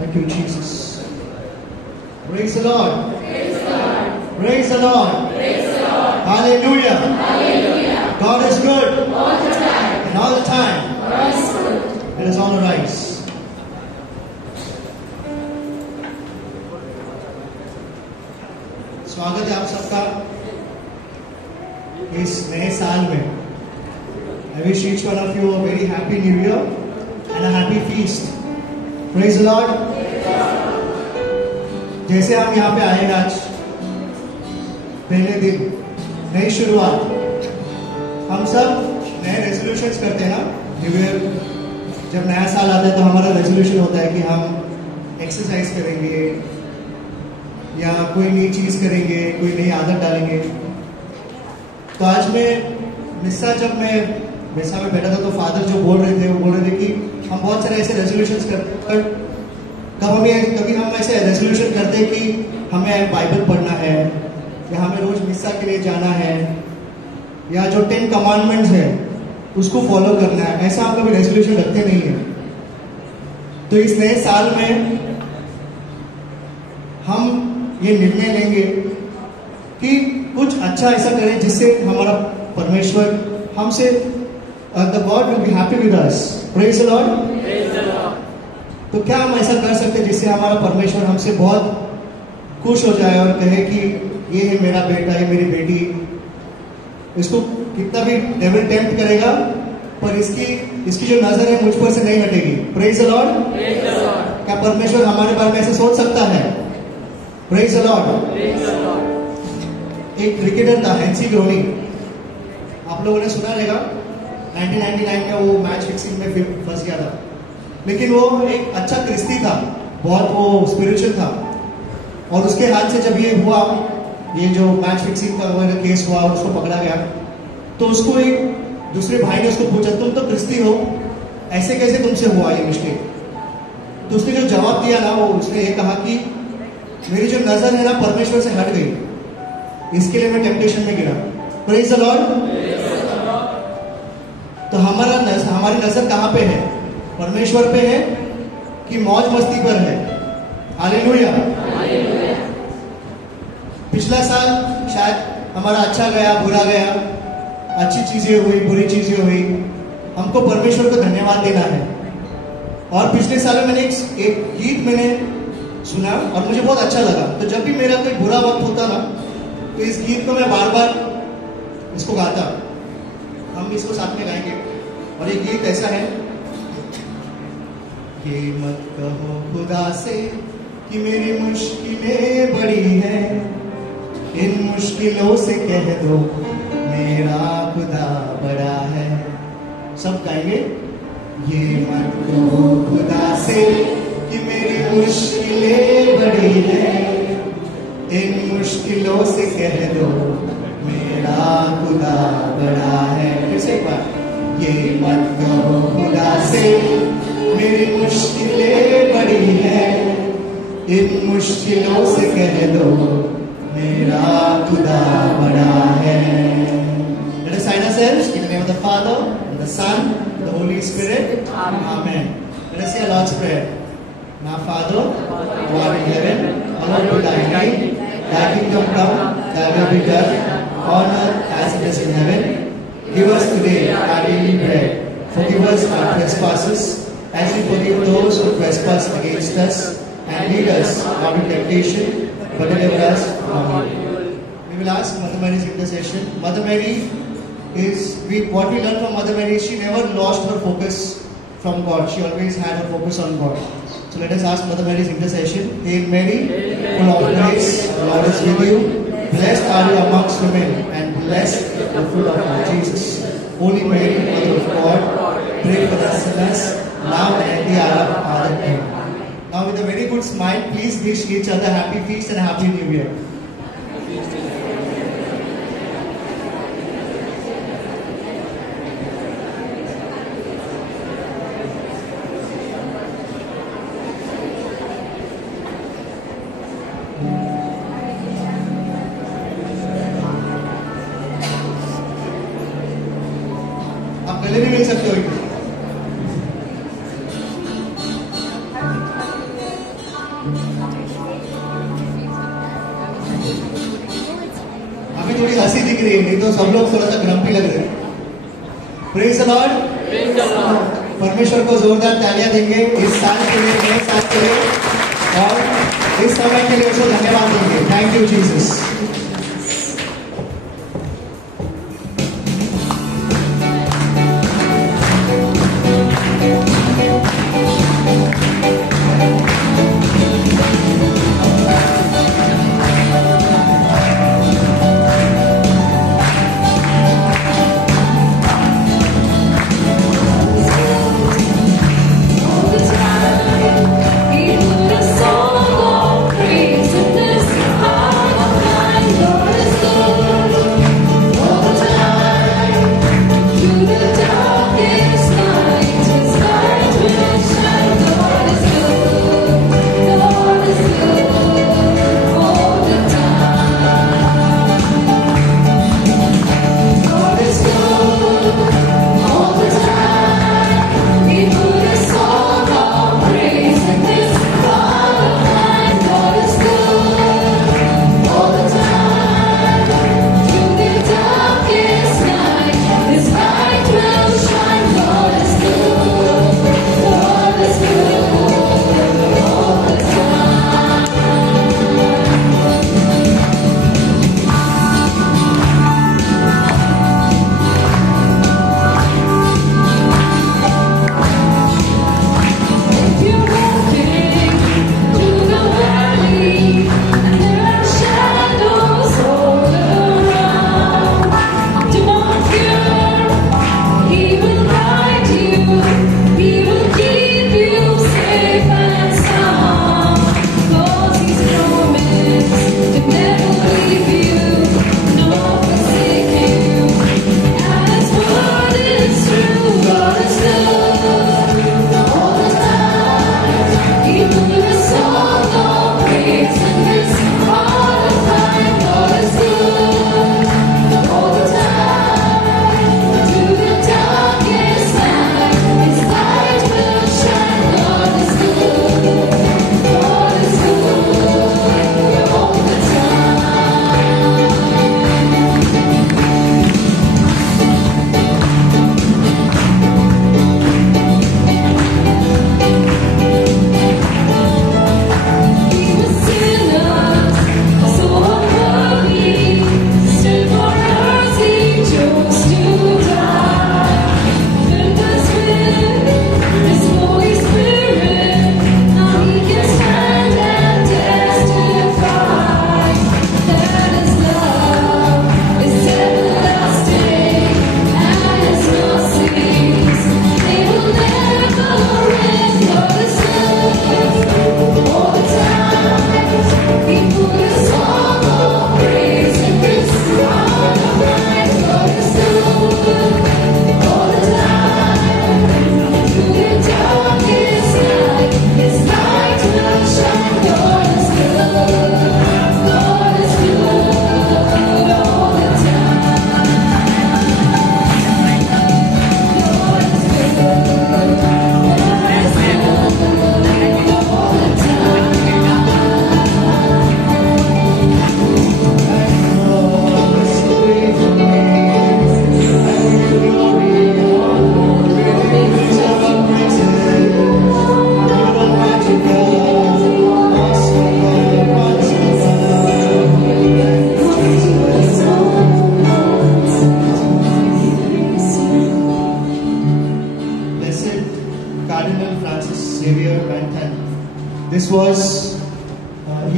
Thank you, Jesus. Praise the Lord. Praise the Lord. Praise the Lord. Praise the Lord. Hallelujah. Hallelujah. God is good. All the time. And all the time. God is good. Let us all arise. स्वागत है आप सबका इस नए साल में. I wish each one of you a very happy new year and a happy feast. Praise the Lord. जैसे हम यहाँ पे आए आज पहले दिन नई शुरुआत, हम सब नए रेजोल्यूशंस करते हैं ना. न्यू ईयर जब नया साल आता है तो हमारा रेजोल्यूशन होता है कि हम एक्सरसाइज करेंगे या कोई नई चीज करेंगे, कोई नई आदत डालेंगे. तो आज मैं जब मैं मिस्सा में बैठा था तो फादर जो बोल रहे थे वो बोल रहे थे कि हम बहुत सारे ऐसे रेजोल्यूशंस करते हैं, कभी हम ऐसे रेजोल्यूशन करते हैं कि हमें बाइबल पढ़ना है या हमें रोज मिस्सा के लिए जाना है या जो 10 कमांडमेंट्स है उसको फॉलो करना है. ऐसा हम कभी रेजोल्यूशन रखते नहीं है. तो इस नए साल में हम ये निर्णय लेंगे कि कुछ अच्छा ऐसा करें जिससे हमारा परमेश्वर हमसे the God will be happy with us. Praise the Lord. तो क्या हम ऐसा कर सकते हैं जिससे हमारा परमेश्वर हमसे बहुत खुश हो जाए और कहे कि ये है मेरा बेटा, ये मेरी बेटी. इसको कितना भी डेविल टेम्प्ट करेगा पर इसकी जो नजर है मुझ पर से नहीं हटेगी. Praise the Lord. क्या परमेश्वर हमारे बारे में ऐसे सोच सकता है? Praise the Lord. एक क्रिकेटर था हेंसी ग्रोनी, आप लोगों ने सुना रहेगा. 1999 में वो मैच फिक्सिंग में फंस गया था, लेकिन वो एक अच्छा क्रिस्ती था, बहुत वो स्पिरिचुअल था. और उसके हाथ से जब ये हुआ, ये जो मैच फिक्सिंग का केस हुआ और उसको पकड़ा गया, तो उसको एक दूसरे भाई ने उसको पूछा, तुम तो क्रिस्ती हो, ऐसे कैसे तुमसे हुआ ये मिस्टेक? तो उसने जो जवाब दिया ना, वो उसने ये कहा कि मेरी जो नजर है ना परमेश्वर से हट गई, इसके लिए मैं टेम्पटेशन में गिरा. Praise the Lord. तो हमारी नजर कहाँ पे है? परमेश्वर पे है कि मौज मस्ती पर है? हालेलुया. पिछला साल शायद हमारा अच्छा गया, बुरा गया, अच्छी चीजें हुई, बुरी चीजें हुई, हमको परमेश्वर को धन्यवाद देना है। और पिछले साल में मैंने एक गीत मैंने सुना और मुझे बहुत अच्छा लगा। तो जब भी मेरा कोई बुरा वक्त होता ना, तो इस गीत को मैं बार बार इसको गाता। हम इसको साथ में गाएंगे। और ये गीत ऐसा है, ये मत कहो खुदा से कि मेरी मुश्किलें बड़ी हैं, इन मुश्किलों से कह दो मेरा खुदा बड़ा है। सब गाएंगे। ये मत कहो खुदा से कि मेरी मुश्किलें बड़ी हैं, इन मुश्किलों से कह दो मेरा खुदा बड़ा है। फिर से एक बार, ये मत कहो खुदा से मेरी मुश्किलें बड़ी हैं, इन मुश्किलों से कह दो मेरा खुदा बड़ा है। Let us sign ourselves in the name of the Father, and the Son, and the Holy Spirit. Amen. Let us say our Lord's Prayer. Now, Father, who art in heaven, hallowed be thy name. Thy kingdom come, thy will be done, on earth as it is in heaven. Give us today our daily bread. Forgive us our trespasses, as we forgive those who trespass against us. And lead us not into temptation, but deliver us from evil. We will ask Mother Mary's intercession. Mother Mary what we learn from Mother Mary is she never lost her focus from God. She always had her focus on God. So let us ask Mother Mary's intercession. Hail Mary, full of grace, the Lord is with you. Blessed are you amongst women, and blessed the fruit of your Jesus. Holy Mary, Mother of God, pray for us sinners, now and at the hour of our death. Now with a very good smile, please wish each other happy feast and happy new year. आप गले भी मिल सकते हो। अभी थोड़ी हंसी दिख रही है, नहीं तो सब लोग थोड़ा सा ग्रम्पी लग रहे हैं। Praise the Lord. परमेश्वर को जोरदार तालियां देंगे इस साल के लिए, नए साल के लिए, और इस समय के लिए उसको धन्यवाद देंगे। Thank you Jesus. He put a song of praise in this heart of mine.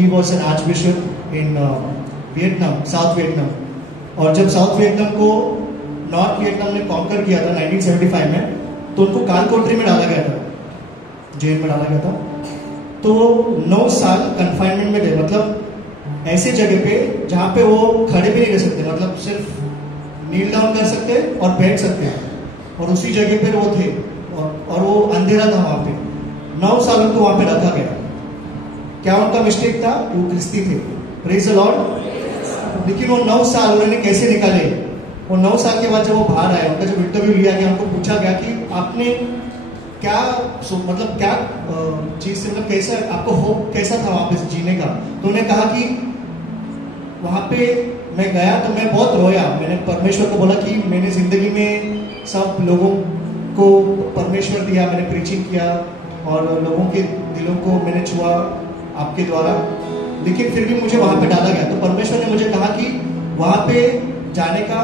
he was an archbishop in Vietnam, south Vietnam. और जब साउथ वियतनाम को नॉर्थ वियतनाम ने कॉन्कर किया था 1975 में, तो उनको कालकोठरी में डाला गया था, जेल में डाला गया था। तो 9 साल कंफाइनमेंट में थे, मतलब ऐसे जगह पे जहां पे वो खड़े भी नहीं रह सकते, मतलब सिर्फ नील डाउन कर सकते और बैठ सकते हैं, और उसी जगह पे वो थे, और वो अंधेरा था वहां पे। 9 साल उनको वहां पे रखा गया। क्या उनका मिस्टेक था? वो क्रिस्ती थे, प्रेज द लॉर्ड। लेकिन वो 9 साल उन्होंने कैसे निकाले? वो 9 साल के बाद जब वो बाहर आए, उनका जब इंटरव्यू लिया गया, उनको पूछा गया कि आपने क्या मतलब क्या चीज से, मतलब कैसा आपको होप कैसा था वहां पे जीने का? तो उन्होंने कहा कि वहां पे मैं गया तो मैं बहुत रोया। मैंने परमेश्वर को बोला कि मैंने जिंदगी में सब लोगों को परमेश्वर दिया, मैंने प्रीचिंग किया और लोगों के दिलों को मैंने छुआ आपके द्वारा, लेकिन फिर भी मुझे वहां पे डाला गया। तो परमेश्वर ने मुझे कहा कि वहां पे जाने का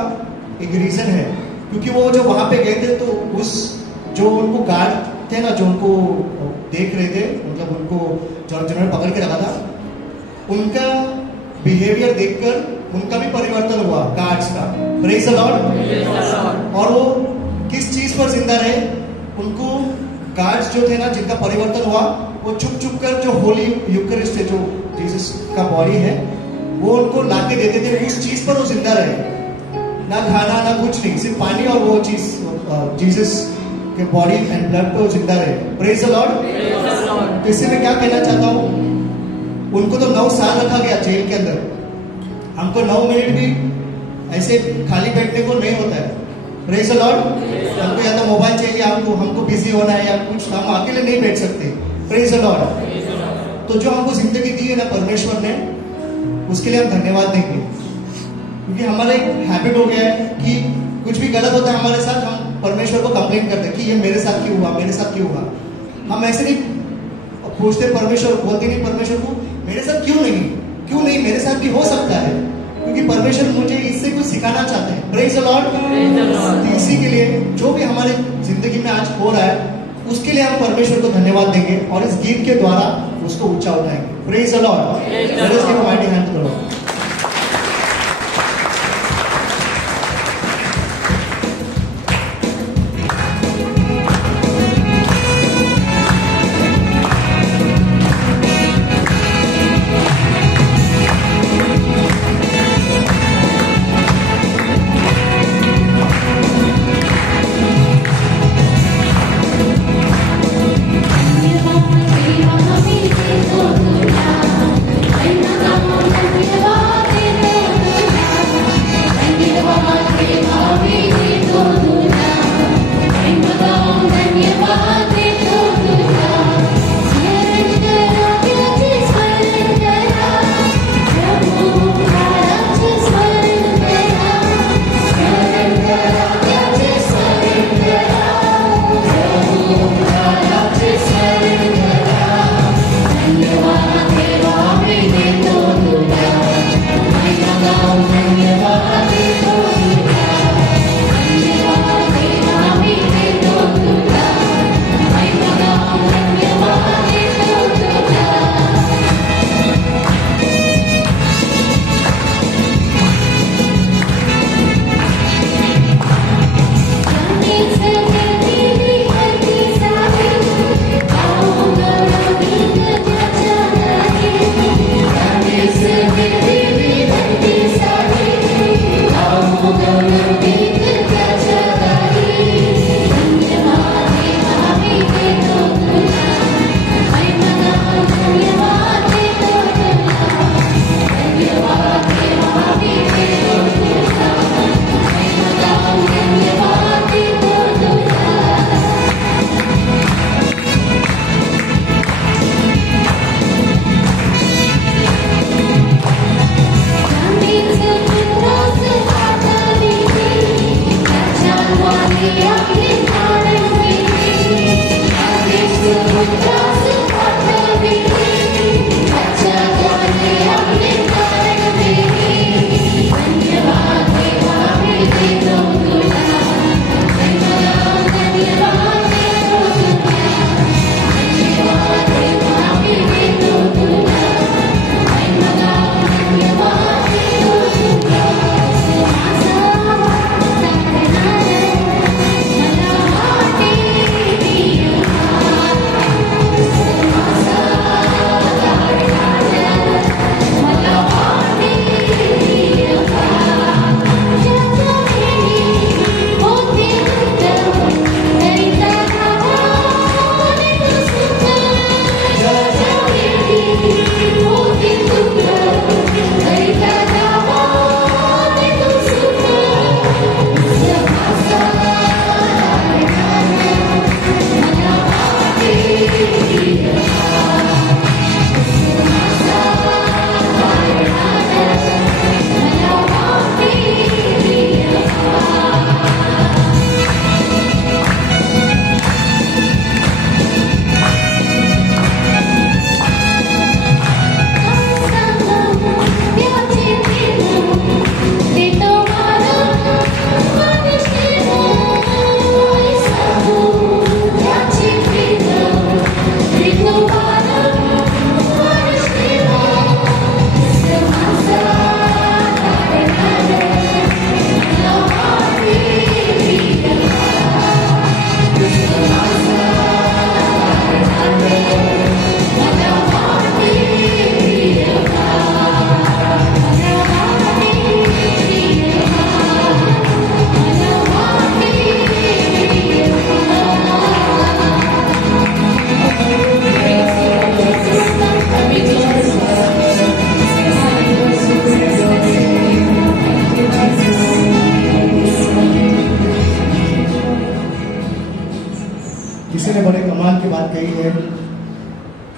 एक रीजन है, क्योंकि वो जब वहां पे गए थे तो उस जो उनको गार्ड थे ना, जो उनको देख रहे थे, मतलब उनको जिन्होंने पकड़ के रखा था, उनका बिहेवियर देखकर उनका भी परिवर्तन हुआ, गार्ड्स का। Praise the Lord. और वो किस चीज पर जिंदा रहे? उनको गार्ड्स जो थे ना, जिनका परिवर्तन हुआ, वो छुप छुप कर जो होली यूकरिस्ट है, जो जीसस का बॉडी है, वो उनको लाके देते थे। उस चीज पर वो जिंदा रहे, ना खाना ना कुछ नहीं, सिर्फ पानी और वो चीज, जीसस के बॉडी एंड ब्लड पे वो जिंदा रहे। Praise the Lord. तो इससे मैं क्या कहना चाहता हूँ, उनको तो 9 साल रखा गया जेल के अंदर, हमको 9 मिनट भी ऐसे खाली बैठने को नहीं होता है। Praise the Lord. हमको या तो मोबाइल चाहिए, हमको बिजी होना है या कुछ, हम अकेले नहीं बैठ सकते। Praise the Lord. तो जो हमको जिंदगी दी है ना परमेश्वर ने, उसके लिए हम धन्यवाद देंगे, क्योंकि हमारा एक हैबिट हो गया है कि कुछ भी गलत होता है हमारे साथ, हम परमेश्वर को कंप्लेन करते हैं कि ये मेरे साथ क्यों हुआ, मेरे साथ क्यों हुआ। हम ऐसे नहीं पूछते परमेश्वर, बोलते नहीं परमेश्वर को मेरे साथ क्यों नहीं, मेरे साथ भी हो सकता है, क्योंकि परमेश्वर मुझे इससे कुछ सिखाना चाहते हैं। Praise the Lord. इसी के लिए जो भी हमारे जिंदगी में आज हो रहा है, उसके लिए हम परमेश्वर को धन्यवाद देंगे और इस गीत के द्वारा उसको ऊंचा उठाएंगे। Praise the Lord. Let us give a mighty hand to the Lord. Viva, viva, viva, viva, viva, viva, viva, viva, viva,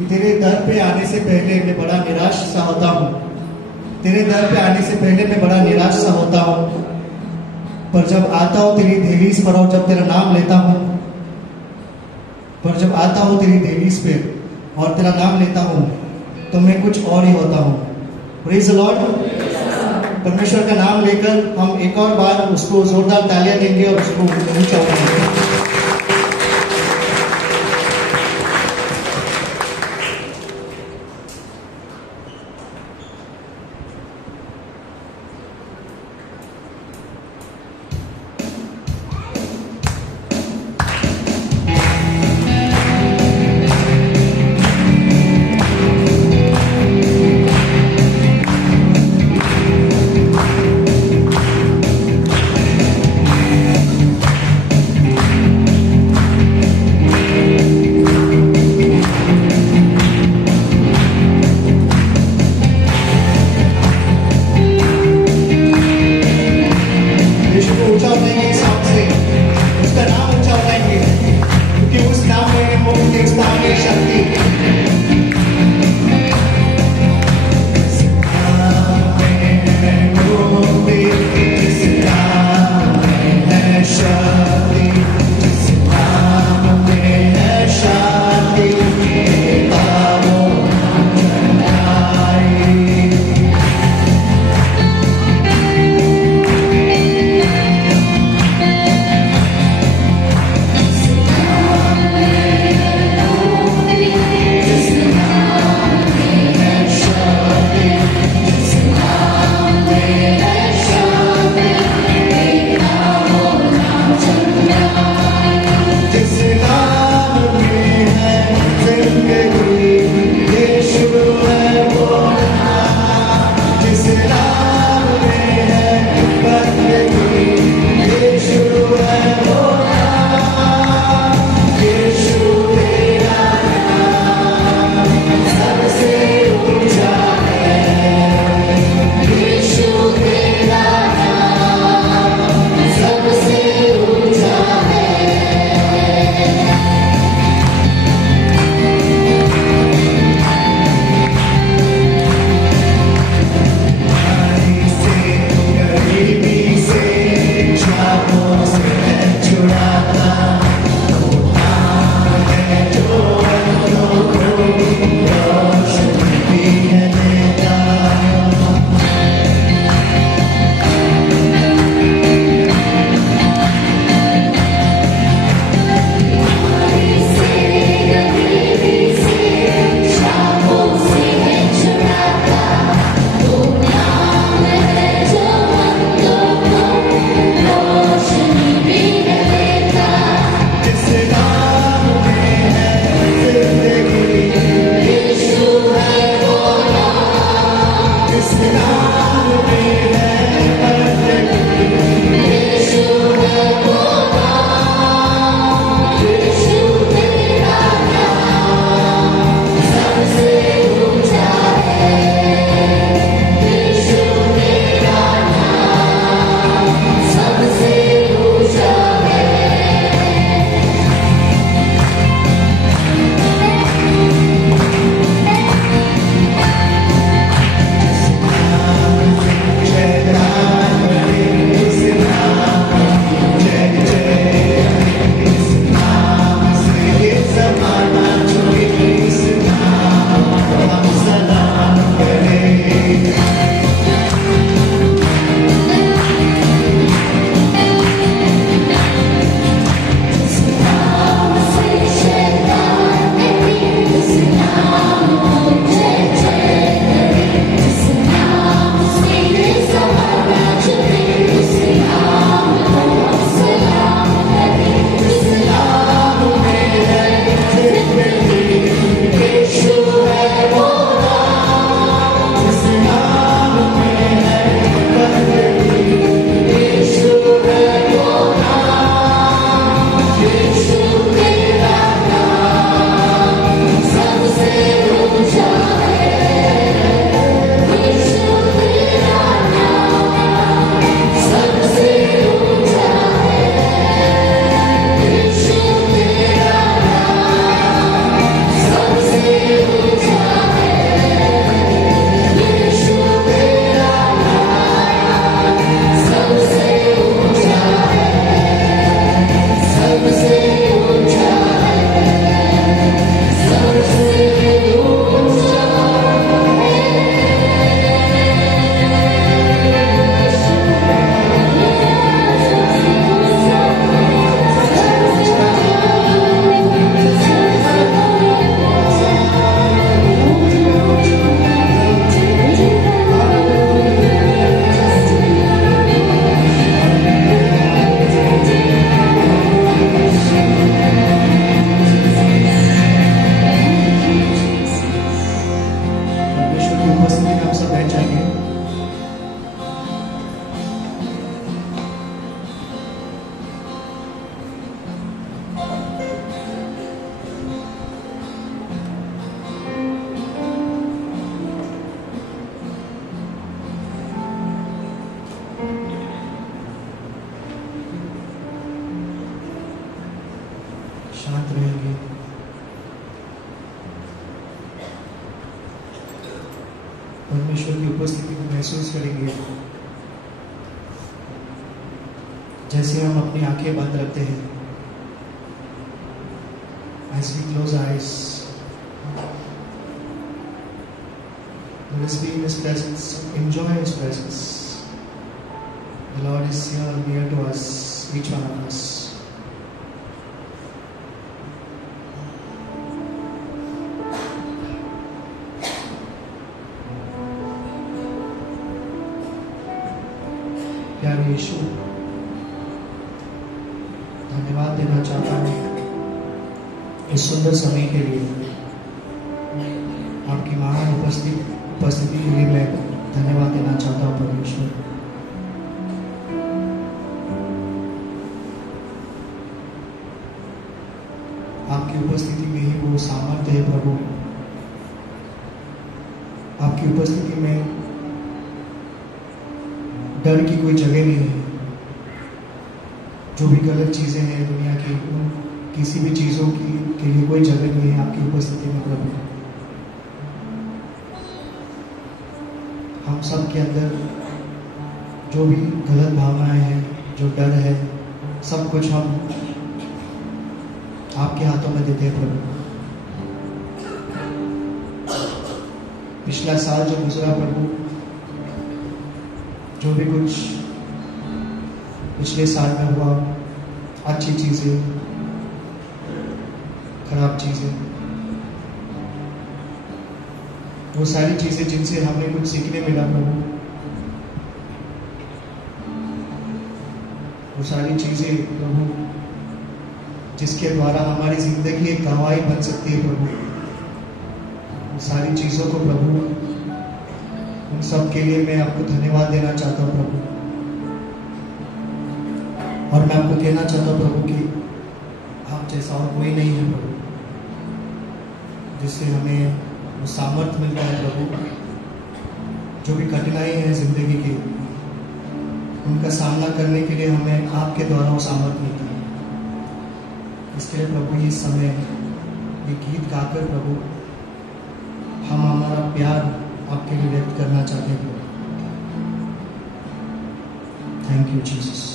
कि तेरे दर पे आने से पहले मैं बड़ा निराश सा होता हूँ। तेरे दर पे आने से पहले मैं बड़ा निराश सा होता हूँ, पर जब आता हूँ तेरी दहलीज पर और जब तेरा नाम लेता हूँ, पर जब आता हूँ तेरी दहलीज पे और तेरा नाम लेता हूँ तो मैं कुछ और ही होता हूँ। Praise the Lord. परमेश्वर का नाम लेकर हम एक और बार उसको जोरदार तालियां देंगे और उसको ऊंचा उठाएंगे। परमेश्वर की उपस्थिति को महसूस करेंगे। जैसे हम अपनी आंखें बंद रखते हैं, as we close eyes, let us be in His presence, enjoy His presence. The Lord is here, near to us, each one of us. प्यारे यीशु, धन्यवाद देना चाहता हूँ इस सुंदर समय के लिए। आपकी महान उपस्थिति के लिए मैं धन्यवाद देना चाहता हूँ परमेश्वर। आपकी उपस्थिति में ही वो सामर्थ्य है प्रभु। आपकी उपस्थिति में डर की कोई जगह नहीं है। जो भी गलत चीजें हैं दुनिया की, उन किसी भी चीजों की के लिए कोई जगह नहीं है आपकी उपस्थिति में प्रभु। हम सब के अंदर जो भी गलत भावनाएं हैं, जो डर है, सब कुछ हम आपके हाथों में देते हैं प्रभु। पिछला साल जो गुजरा प्रभु, जो भी कुछ पिछले साल में हुआ, अच्छी चीजें, खराब चीजें, वो सारी चीजें जिनसे हमें कुछ सीखने मिला प्रभु, वो सारी चीजें प्रभु जिसके द्वारा हमारी जिंदगी एक गवाही बन सकती है प्रभु, वो सारी चीजों को प्रभु, उन सब के लिए मैं आपको धन्यवाद देना चाहता हूँ प्रभु। और मैं आपको कहना चाहता हूँ प्रभु कि आप जैसा और कोई नहीं है प्रभु, जिससे हमें वो सामर्थ्य मिलता है प्रभु। जो भी कठिनाई है जिंदगी की, उनका सामना करने के लिए हमें आपके द्वारा वो सामर्थ्य मिलता है। इसके लिए प्रभु इस समय ये गीत गाकर प्रभु हम हमारा प्यार आपके लिए व्यक्त करना चाहते हैं। Thank you Jesus.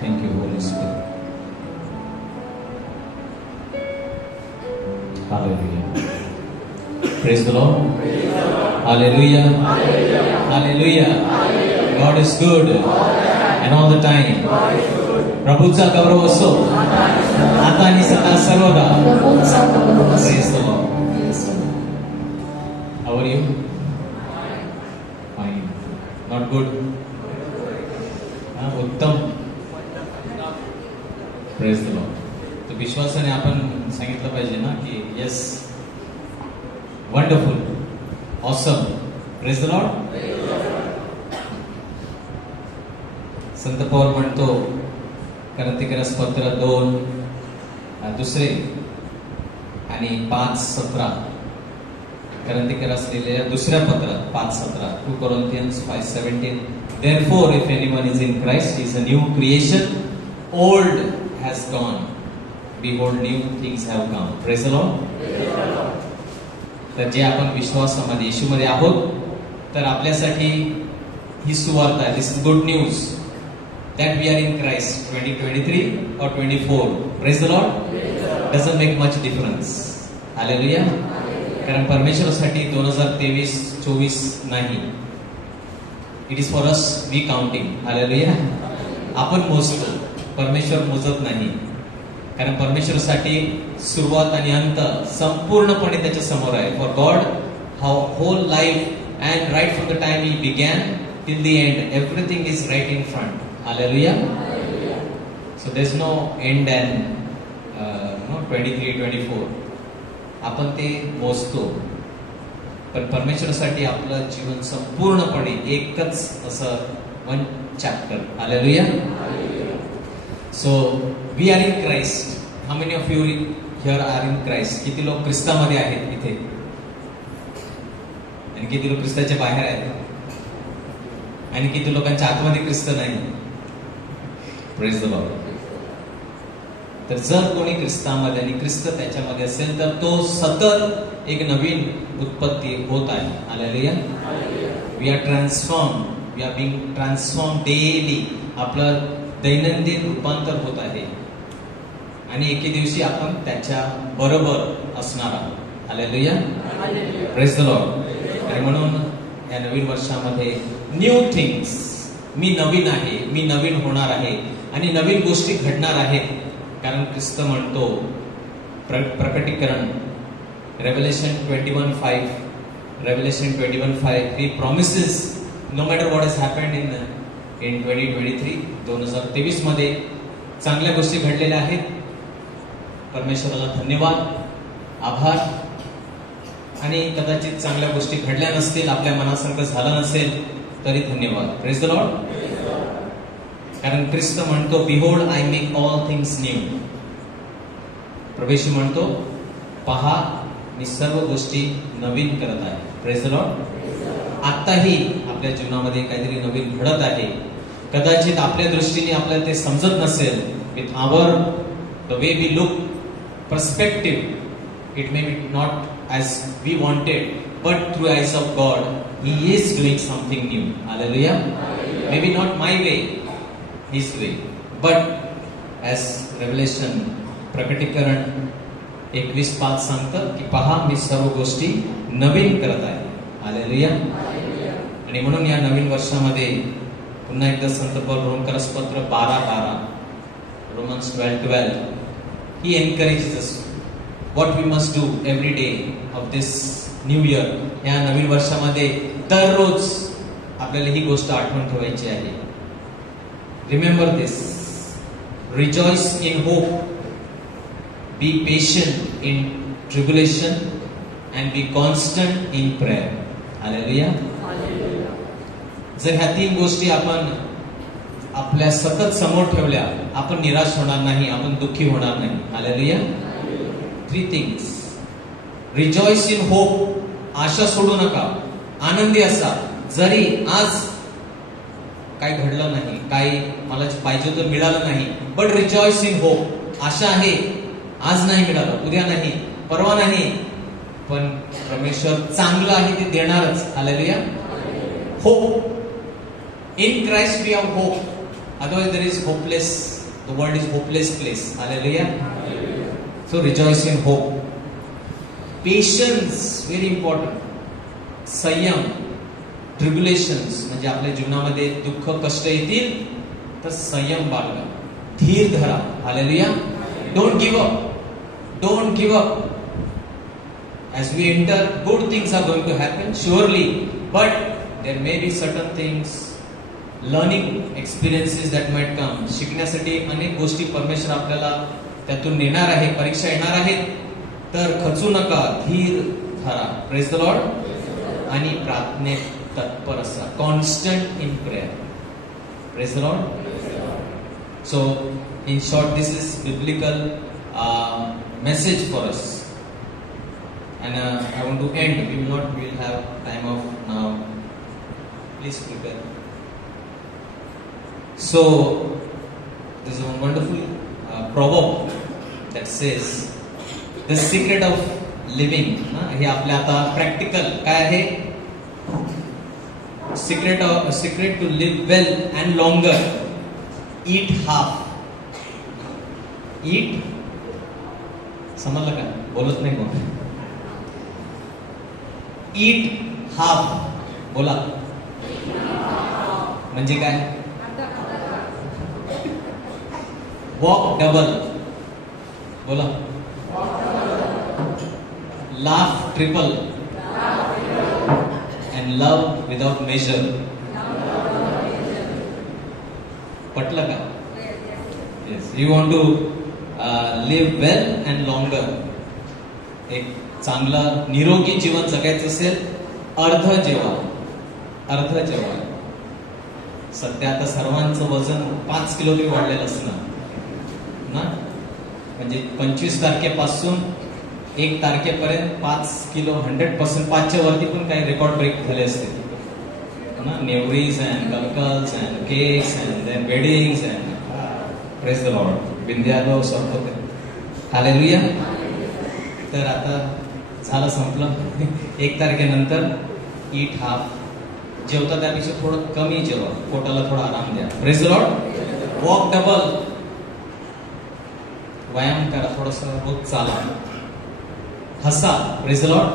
Thank you, Holy Spirit. Hallelujah. Praise the Lord. Hallelujah. Hallelujah. God is good and all the time. प्रभूचा गौरव असो आता आणि सदा सर्वदा. Praise the Lord. How are you? Fine. Not good? उत्तम. Praise the Lord. तो विश्वासाने आपण सांगितलं पाहिजे ना की yes, wonderful, awesome. Praise the Lord. संत पौल म्हणतो करंथिकरस पत्र 2 आणि 5:17 करंथिकरस लिहिलेल्या दुसऱ्या पत्रात 5:17 2 Corinthians 5:17 Therefore if anyone is in Christ he is a new creation, old has gone, behold new things have come. Praise the Lord. तर जे आपण विश्वासामध्ये येशूमध्ये आहोत तर आपल्यासाठी ही सुवार्ता आहे. This is good news that we are in Christ 2023 or 24. Praise the Lord. Doesn't make much difference. Hallelujah. कारण परमेश्वरासाठी 2023-24 नाही. It is for us, we counting. Hallelujah. आपण मोजतो, परमेश्वर मोजत नाही. कारण परमेश्वरासाठी सुरुवात आणि अंत संपूर्णपणे त्याच्या समोर आहे. For God, whole life and right from the time He began till the end, everything is right in front. Hallelujah. So there's no end and 23-24. आपण ते मोजतो, पण परमेश्वरासाठी आपलं जीवन संपूर्णपणे एकच असं one chapter. Hallelujah. So we are in Christ. How many of you here are in Christ? किती लोक ख्रिस्तामध्ये आहेत इथे आणि किती लोक ख्रिस्ताच्या बाहेर आहेत आणि किती लोकांच्या आतमध्ये ख्रिस्त नाही? Praise the Lord. तर जर कोणी ख्रिस्तामध्ये आणि ख्रिस्त त्याच्यामध्ये असेल तर तो सतत एक नवीन उत्पत्ती होत आहे. Hallelujah. We are transform, we are being transform daily. आपलं दैनंदिन रूपांतर होत आहे आणि एके दिवशी आपण त्याच्या बरोबर असणार आहोत. हालेलुया. Praise the Lord. आणि म्हणून या नवीन वर्षामध्ये न्यू थिंग्स, मी नवीन आहे, मी नवीन होणार आहे आणि नवीन गोष्टी घडणार आहेत. कारण ख्रिस्त म्हणतो प्रकटीकरण Revelation 21:5 he promises no matter what has happened in 2023 मध्ये चांगल्या गोष्टी घडलेल्या आहेत. परमेश्वराला धन्यवाद, आभार. आणि कदाचित चांगल्या गोष्टी घडल्या नसतील, आपल्या मनासारखं झालं नसेल तरी धन्यवाद. Praise the Lord. कारण ख्रिस्त म्हणतो behold I make all things new. प्रभू येशू म्हणतो पहा मी सर्व गोष्टी नवीन करत आहे. Praise the Lord. आताही आपल्या जीवनामध्ये काहीतरी नवीन घडत आहे. कदाचित आपल्या दृष्टीने आपल्याला ते समजत नसेल. With our the way we look perspective it may be not as we wanted, but through eyes of God He is doing something new. Hallelujah. Maybe not my way, His way, but as Revelation प्रकटीकरण 21:5 सांगतं की पहा मी सर्व गोष्टी नवीन करत आहे. हालेलुया. आणि म्हणून या नवीन वर्षामध्ये पुन्हा एकदा संत पौल रोमकरस पत्र 12:12 Romans 12:12 he encourages us what we must do every day of this new year. या नवीन वर्षामध्ये दररोज आपल्याला ही गोष्ट आठवण ठेवायची आहे. Remember this. Rejoice in hope, be patient in tribulation and be constant in prayer. Hallelujah. जर ह्या 3 गोष्टी आपण आपल्या सतत समोर ठेवल्या आपण निराश होणार नाही, आपण दुःखी होणार नाही. Hallelujah. 3 things. Rejoice in hope. आशा सोडू नका. आनंदी असा. जरी आज काही घडलं नाही, काही मला पाहिजे तर मिळालं नाही, बट रिजॉइस इन होप. आशा आहे. आज नाही मिळालं, उद्या नाही, परवा नाही, पण परमेश्वर चांगलं आहे ते देणारच. Hallelujah. Hope. In Christ we have hope. Otherwise there is hopeless, the world is hopeless place. Hallelujah. So rejoice in hope. Patience, very important. संयम, ट्रिब्युलेशन्स म्हणजे आपल्या जीवनामध्ये दुःख कष्ट येतील तर संयम बाळगा, धीर धरा. Hallelujah. Don't give up, don't give up. As we enter, good things are going to happen surely, but there may be certain things, learning experiences that might come. शिकण्यासाठी अनेक गोष्टी परमेश्वर आपल्याला त्यातून नेणार आहे, परीक्षा येणार आहेत. तर खचू नका, धीर धरा. Praise the Lord. आणि प्रार्थनेत तत्पर असा, constant in prayer. Praise the Lord. So in short, this is biblical message for us. And I want to end. We'll have time of now. Please prepare. So, there's a wonderful proverb that says, the secret of living. हे आपल्या आता practical काय आहे? Secret to live well and longer. Eat half. Eat. समजलं का? बोलत नाही कोण. Eat half. बोला. म्हणजे काय? Walk double. बोला. Laugh triple. And love without measure. पटलं का? Yes. You want to live well and longer. एक चांगलं निरोगी जीवन जगायचं असेल, अर्ध जेवा. अर्ध जेवा. सध्या आता सर्वांचं वजन 5 किलो तरी वाढलेलं असणार ना. म्हणजे 25 तारखेपासून 1 तारखेपर्यंत 5 किलो 100%, 5च्या वरती पण काही रेकॉर्ड ब्रेक झाले असते ना. नेवरीज अँड गलकल्स and cakes and then weddings and praise the Lord. बिंद्यालो सब होते. हालेलुया. तर आता झालं, संपलं. 1 तारखेनंतर ईट हाफ. जेवता त्यापेक्षा थोडं कमी जेवा, पोटाला थोडा आराम द्या. Praise the Lord. Walk double. व्यायाम करा, थोडंसं रोज चाला. हसा. Praise the Lord.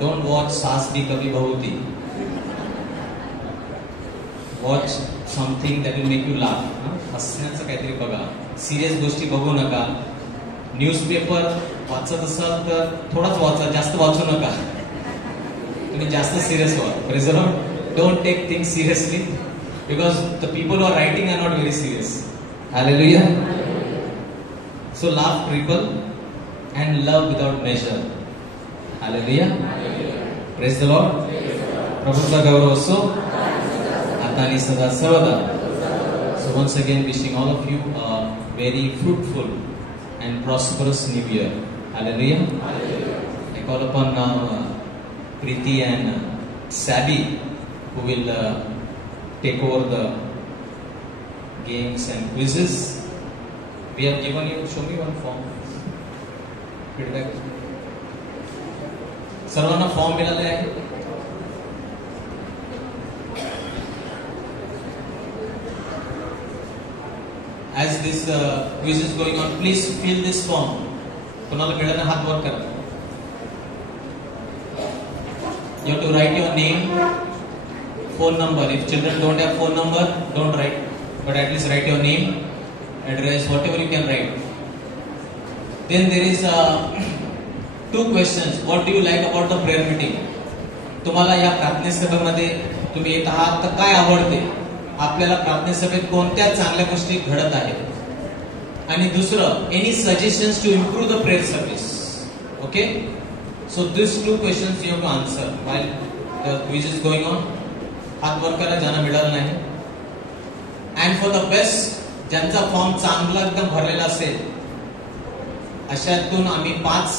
Don't watch Saas Bhi Kabhi Bahu Thi. Watch something that will make you laugh. हसण्याचं काहीतरी बघा. सिरियस गोष्टी बघू नका. न्यूजपेपर वाचत असाल तर थोडाच वाचा, जास्त वाचू नका. तुम्ही जास्त सिरियस व्हा. Praise the Lord. Don't take things seriously because the people who are writing are not very serious. Hallelujah. So laugh triple and love without measure. Hallelujah. Praise the Lord. प्रभूचा गौरव असो आता आणि सदा सर्वदा. So once again wishing all of you a very fruitful and prosperous new year. Hallelujah. I call upon now Preeti and Sabby who will take over the games and quizzes. We have given you, show me one form. Feedback. सर्वांना form मिळाले आहे. As this quiz is going on, please fill this form. कोणाला मिळालं हात वर करा. You have to write your name, phone number. If children don't have phone number, don't write, but at least write your name, address, whatever you can write. Then there is 2 questions. What do you like about the prayer meeting? तुम्हाला या प्रार्थना सभेमध्ये तुम्ही येत आहात तर काय आवडते? आपल्याला प्रार्थना सभेत कोणत्या चांगल्या गोष्टी घडत आहेत? आणि दुसरं, any suggestions to improve the prayer service. Okay. So this 2 questions you have to answer while the quiz is going on. हात वर करा ज्यांना मिळालं नाही. अँड फॉर द बेस्ट, ज्यांचा फॉर्म चांगला एकदम भरलेला असेल अशातून आम्ही 5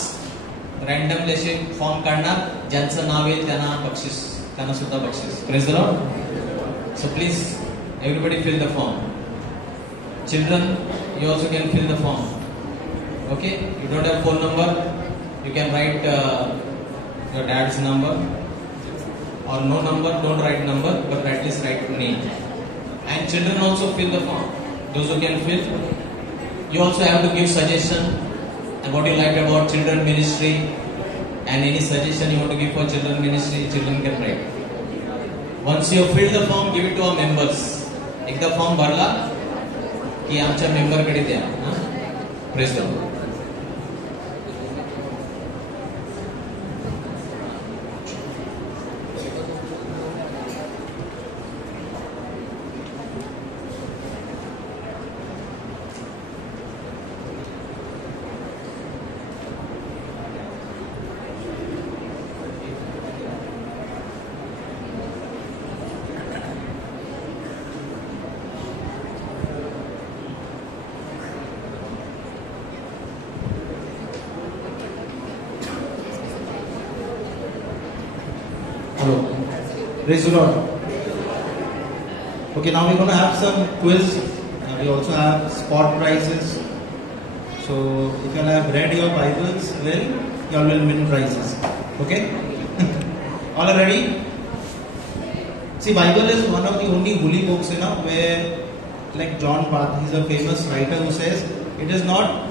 रॅन्डमली असे फॉर्म काढणार. ज्यांचं नाव येईल त्यांना बक्षीस, त्यांना सुद्धा बक्षीस. Praise the Lord. So please everybody fill the form. Children, you also can fill the form. Okay. You don't have phone number, you can write your dad's number or no number. Don't write number, but at least write name. And children also fill the form. Those who can fill. You also have to give suggestion and what you like about children ministry and any suggestion you want to give for children ministry, children can write. Once you fill the form, give it to our members. एकदा form भरला की आमच्या member कडे द्या. Praise the Lord. Hello. Praise the Lord. Okay, now we're going to have some quiz. We also have spot prizes. So if you all have read your Bibles, well, you all will win prizes. Okay? All are ready? See, Bible is one of the only holy books, where, like John Barth, he's a famous writer who says, it is not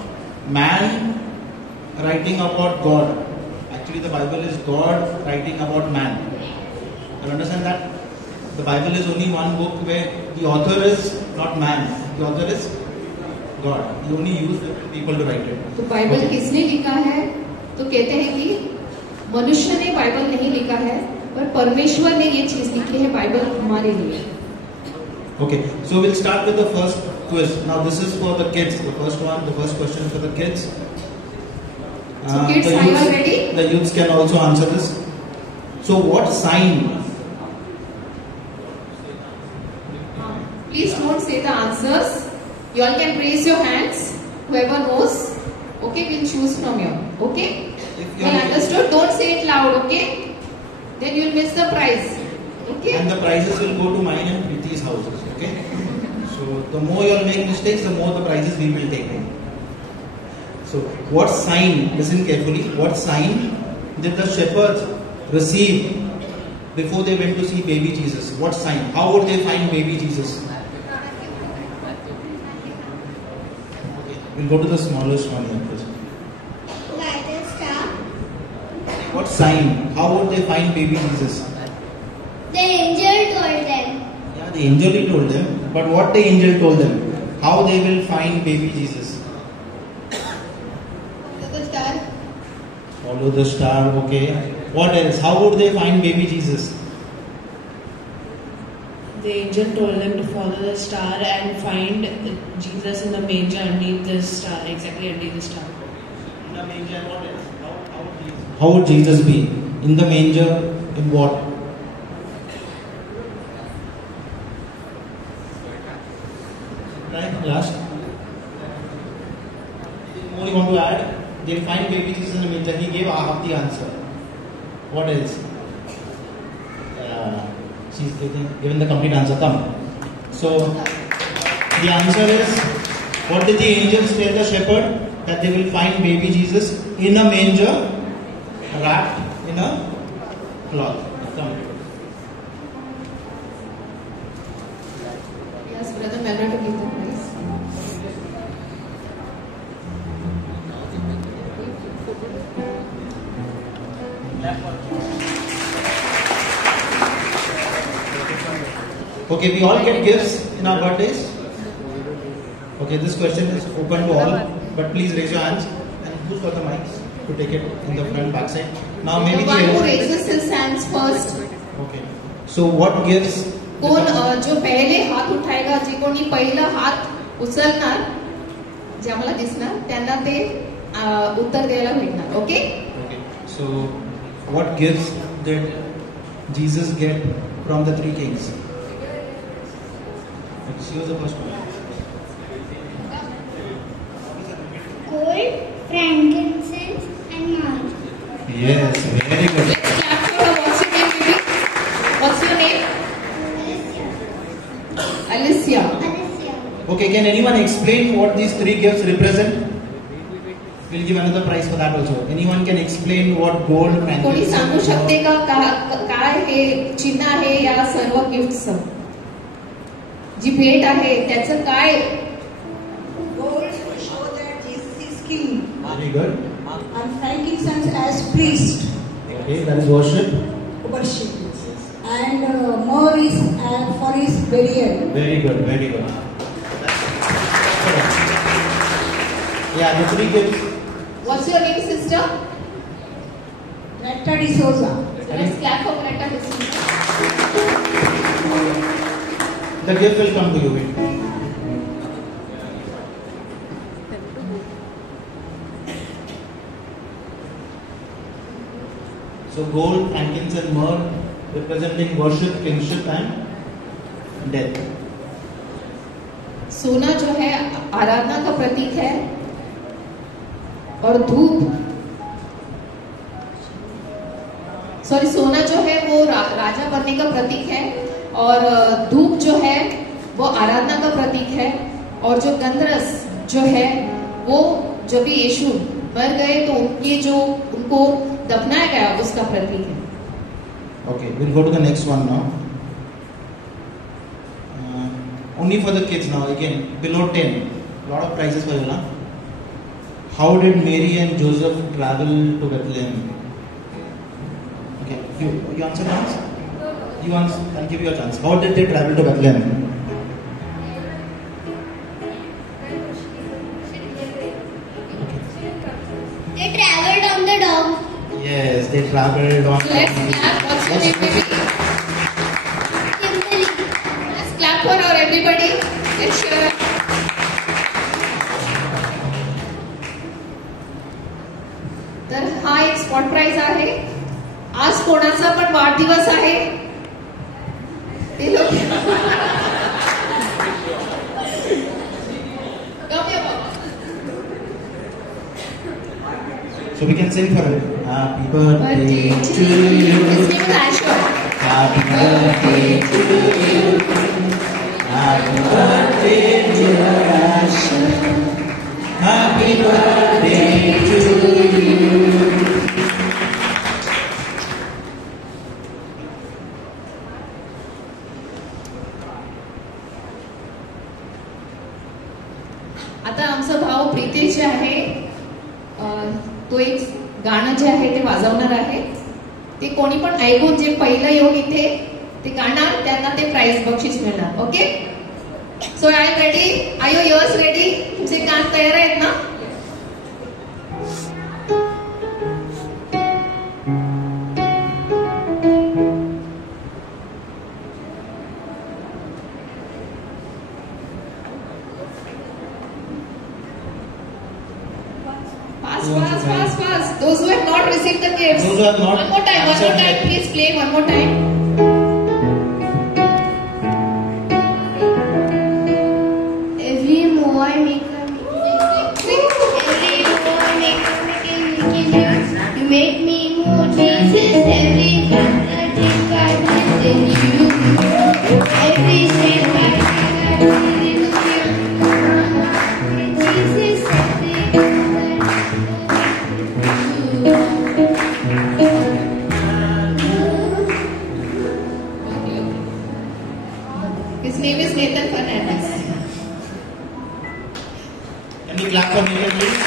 man writing about God. Actually, the Bible is God writing about man. You understand that? The Bible is only one book where the author is not man. The author is God. He only used people to write it. तो Bible किसने लिखा है? तो कहते हैं कि मनुष्य ने बाइबल नहीं लिखा है, पर परमेश्वर ने ये चीज लिखी है बाइबल हमारे लिए. Okay, so we'll start with the first quiz. Now this is for the kids. The first question for the kids. So kids, are you all ready? The youths can also answer this. So what sign? Please don't say the answers. You all can raise your hands. Whoever knows, okay, we'll choose from you. Okay? Well understood. Don't say it loud. Okay? Then you'll miss the prize. Okay? And the prizes will go to mine and Preeti's houses. Okay? So the more you all make mistakes, the more the prizes we will take. So what sign? Listen carefully. What sign did the shepherds receive before they went to see baby Jesus? What sign? How would they find baby Jesus? We'll go to the smallest one here first. Light a star. What sign? How would they find baby Jesus? The angel told them. Yeah, the angel he told them. But what the angel told them? How they will find baby Jesus? Follow the star. Follow the star, okay. What else? How would they find baby Jesus? The angel told them to follow the star and find Jesus in the manger underneath the star, exactly underneath the star. In the manger, what else? How would Jesus be? In the manger, in what? Right, last. What you want to add? They'll find baby Jesus in the manger. He gave half the answer. What else? She's given the complete answer. Come. So, the answer is, what did the angels tell the shepherd? That they will find baby Jesus in a manger, wrapped in a cloth. Come. Yes, Brother Melra to give the prize. Okay, we all get gifts in our birthdays. Okay, this question is open to all, but please raise your hands and who's got the mics to take it in the front back side. Now maybe The one who raises his hands first. Okay. So what gifts? कोण जो पहिले हात उठायला जे कोणी पहिलं हात उचलणार जे आम्हाला दिसणार त्यांना ते उत्तर द्यायला भेटणार. Okay? Okay. So what gifts did Jesus get from the three kings? She was the first one. Gold, frankincense, and myrrh. Yes, very good. Let's clap for her. What's your name, baby? What's your name? Alicia. Alicia. Okay, can anyone explain what these three gifts represent? We'll give another prize for that also. Anyone can explain what gold, कोणी सांगू frankincense, शकते का काय हे चिन्ह आहे या सर्व गिफ्टचं जी भेट आहे त्याचं काय? Gold to show that Jesus is king. Very good. And frankincense as priest. Okay, that is worship. Worship. And myrrh is for his burial. Very good, very good. Yeah, the three gifts. What's your name, sister? Greta D'Souza. Let's clap for Greta D'Souza. The gift will come to you. Wait. So gold, frankincense, and myrrh representing worship, kingship, and death. सोना जो है आराधना का प्रतीक है और धूप सोना जो है वो राजा बनने का प्रतीक है और धूप जो है वो आराधना का प्रतीक है और जो गंधरस जो है वो जब भी यीशु मर गए तो उनके जो उनको दफनाया गया उसका प्रतीक है. Okay, we'll go to the next one now. Only for the kids now, again, below 10. Lot of prizes for you, na? How did Mary and Joseph travel to Bethlehem? Okay, you answer once? You answer, I'll give you a chance. How did they travel to Bethlehem? They traveled on the dog. Yes, they traveled on. Let's clap. What's your name, baby? Kimberly. Let's clap for our everybody. Let's share. तर हा एक spot prize आहे. आज कोणाचा पण वाढदिवस आहे ते लोक So we can sing for him. Happy birthday to you. Happy birthday to you. Happy birthday dear Asher. Happy birthday to you. आता आमचा भाऊ प्रीतेश जे आहे तो एक गाणं जे आहे ते वाजवणार आहे. ते कोणी पण ऐकून जे पहिलं येऊन इथे ते गाणार त्यांना ते प्राइज बक्षीस मिळणार. Okay, so I am ready. Are your ears ready? तुमचे कान तयार आहेत ना? Fast. Those who have not received the gifts. Those who have not one more time. yet. Please play one more time. Every morning, every morning, you make me more Jesus. Every time I think I miss in you. Every step I take, I feel it. Jesus, every His name is Nathan Fernandez. Can we clap for Nathan, please?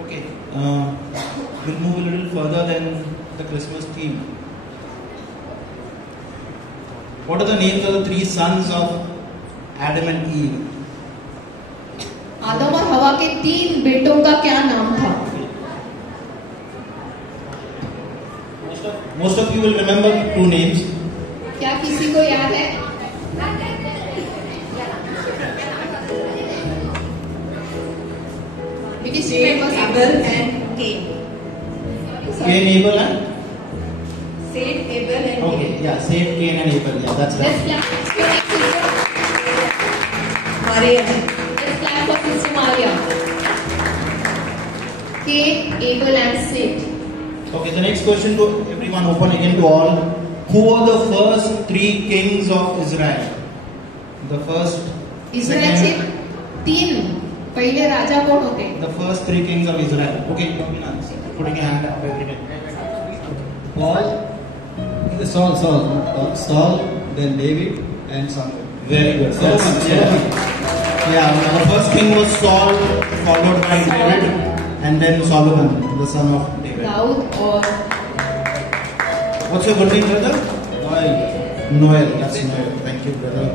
Okay, we'll move a little further than the Christmas theme. What are the names of the three sons of Adam and Eve? आदम और हवा के 3 बेटों का क्या नाम था? Most of you will remember 2 names. क्या किसी को याद है? Because Abel and Cain. Cain, Abel, and Seth, Abel and okay, Cain. yeah, Seth, Cain, and Abel. Yeah, that's Let's right. clap. Your next sister. Maria. Let's clap for Sister Maria. Cain, Abel, and Seth. Okay, the next question to everyone, open again to all. Who were the first 3 kings of Israel? The first, इस्रायलचे second, 3 पहिले राजा कोण होते? the first 3 kings of Israel. Okay, you can answer. putting your hand up every time. Saul, then David, and Samuel. Very good. Solomon. Yeah, the first king was Saul, followed by David, and then Solomon, the son of David. Dawood और What's your good name, brother? Noel. Noel. That's Noel. Thank you, brother.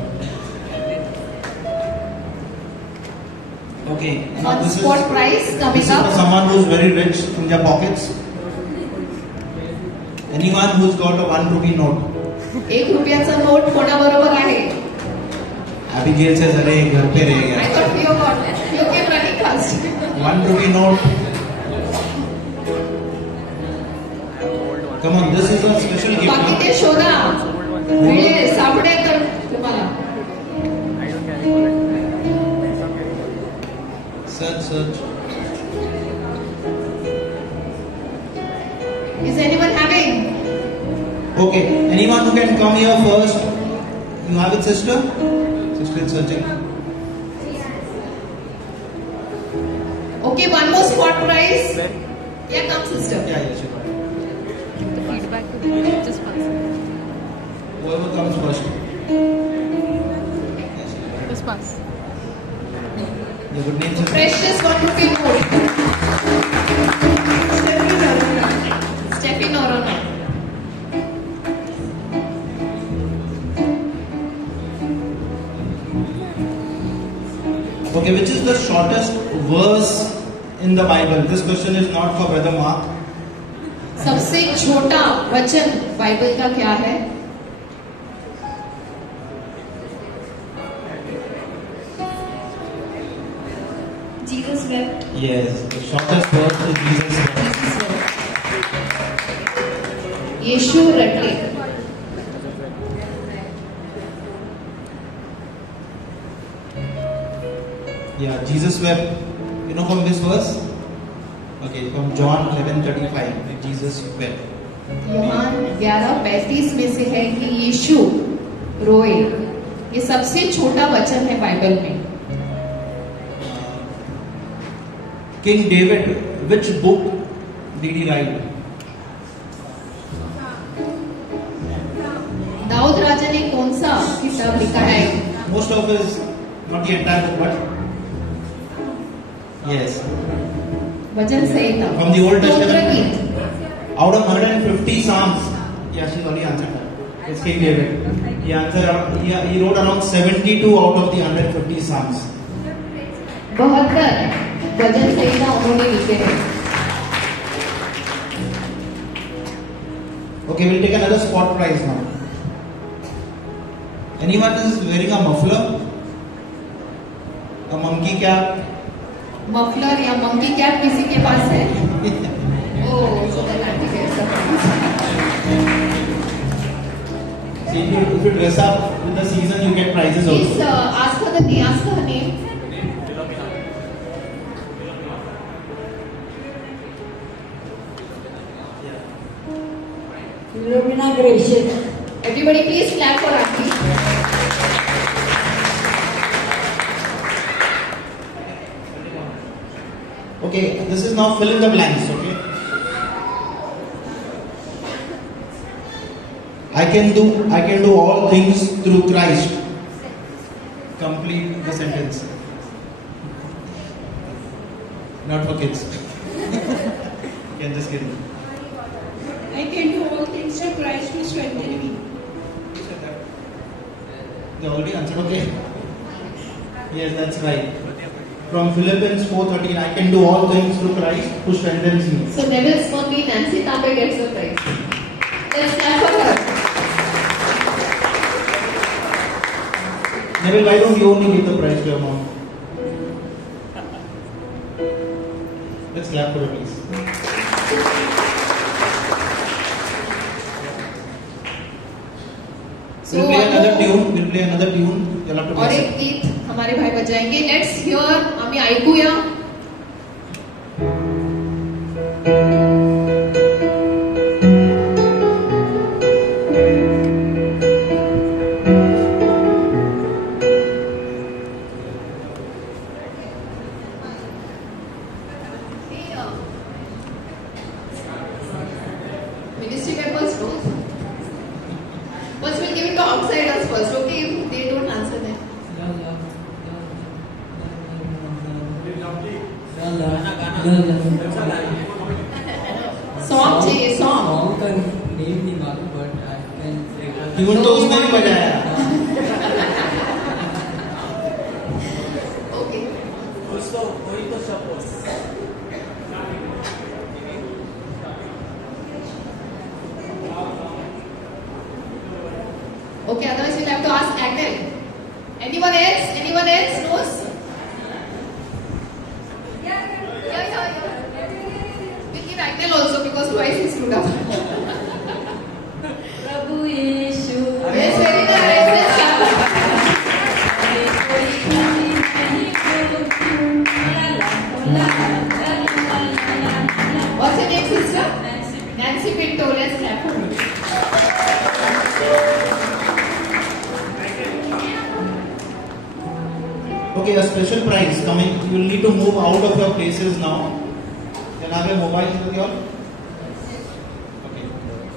Okay. Now on this spot is prize coming this is for up. someone who's very rich in their pockets. Anyone who's got a 1 rupee note. ₹1 note कोणाबरोबर आहे? Abigail says, "अरे घर पे रह I गया." thought you got you came running fast. 1 rupee note. Come on, this is a special gift. बाकी Now. ते शोधा. मिळेल सापडेल तर तुम्हाला. Search. Is anyone having? Okay, anyone who can come here first? You have it, sister? Sister is searching. Okay, one more spot prize. Yeah, come sister. Yeah, she got it. The feedback to the just pass. Whoever comes first. Just pass. Your good name, sister? Precious 1 rupee note. Steffi Norona. Okay, which is the shortest verse in the Bible? This question is not for Brother Mark. सबसे छोटा वचन Bible का क्या है? Jesus wept. Yes, the shortest verse is Jesus. यीशु रटे. Yeah, Jesus wept. You know from this verse? Okay, from John 11:35. Jesus wept. यूहान 11:35 में से है कि यीशु रोए. ये सबसे छोटा वचन है बाइबल में. King David, which book did he write? Dawood राजा ने कौन सा किताब लिखा है? Most of his, not the entire book, but yes, वचन संहिता. From the Old Testament. स्तोत्र गीत. out of 150 psalms. Yeah, she's already answered that. It's King David. He wrote around 72 out of the 150 psalms. 72 वचन संहिता उन्होंने लिखे हैं. Okay, we'll take another spot prize now. Anyone is wearing a muffler? A monkey cap? Muffler या monkey cap किसी के पास है? ओह, so that I can get See, if you dress up with the season, you get prizes Please also. ask her the name. Ask her name. Philomena Gracious. Everybody, please clap for Auntie. Okay, this is now fill in the blanks, okay? I can do all things through Christ. Complete the sentence. Not for kids. You can just get it. I can do all things through Christ who strengthens me. They already answered, okay? Yes, that's right. From Philippians 4:13, I can do all things through Christ who strengthens me. So Neville's mommy Nancy Tambe gets the prize. Let's clap for her. Neville, why don't you only give the prize to your mom? Let's clap for her, please. We'll play another tune. You'll have to और guess एक it. गीत हमारे भाई बजाएंगे. Let's hear. आम्ही ऐकूया. Ministry members knows. First we'll give it to outsiders first, okay? If they don't answer that. Song चाहिए, song. Song का name नहीं मालूम, but I can. ट्यून तो उसने भी बजाया. Okay. Okay, otherwise we'll have to ask Agnes. Anyone else? Anyone else knows? Yeah. We'll give Agnes also because twice he stood up. प्रभु यीशु Yes, very nice. What's your name, sister? Nancy Pinto. Let's clap for her. Okay, a special prize coming. You will need to move out of your places now. Can I have your mobiles with you all? Okay.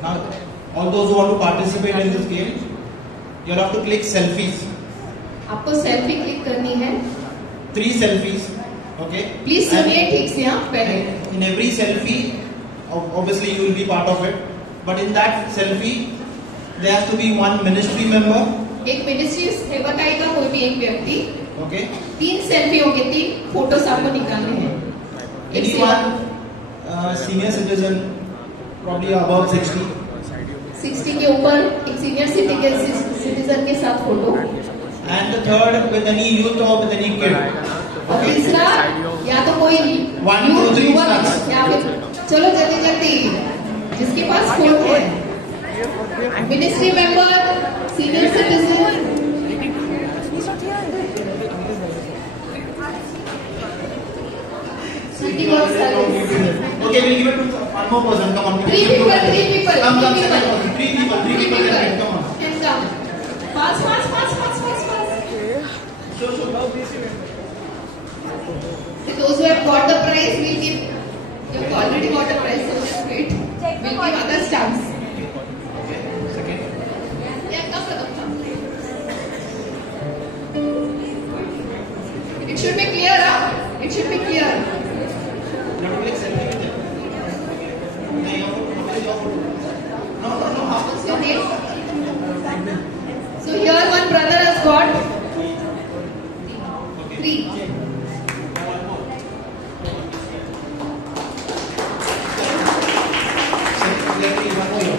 Now, all those who want to participate in this game, you have to click selfies. आपको selfie click करनी है. 3 selfies. Okay. Please सुनिए ठीक से आप पहले. In every selfie, obviously you will be part of it. But in that selfie, there has to be one ministry member. एक ministry सेवकाई का कोई भी एक व्यक्ति. Okay. 3 सेल्फी होंगे, 3 फोटोस आपको निकालने हैं. Anyone senior citizen, probably above 60. 60 के ऊपर एक सीनियर सिटीजन के साथ photo. And the third with any youth or with any kid. और तीसरा या तो कोई 1, 2, 3 starts. या फिर चलो जल्दी जल्दी जिसके पास फोन है. Ministry member, senior citizen. City work service. Okay, we'll give it to one more person. Come on. 3 people. Come, Three people. Come on. Can come. Fast. Show. Those who have got the prize, we'll give. You have already got the prize, so just wait. We'll give other stamps. Okay. Second. Yeah, come. It should be clear, huh? It should be clear. You have to click selfie with them. No. What's your name? So here one brother has got 3.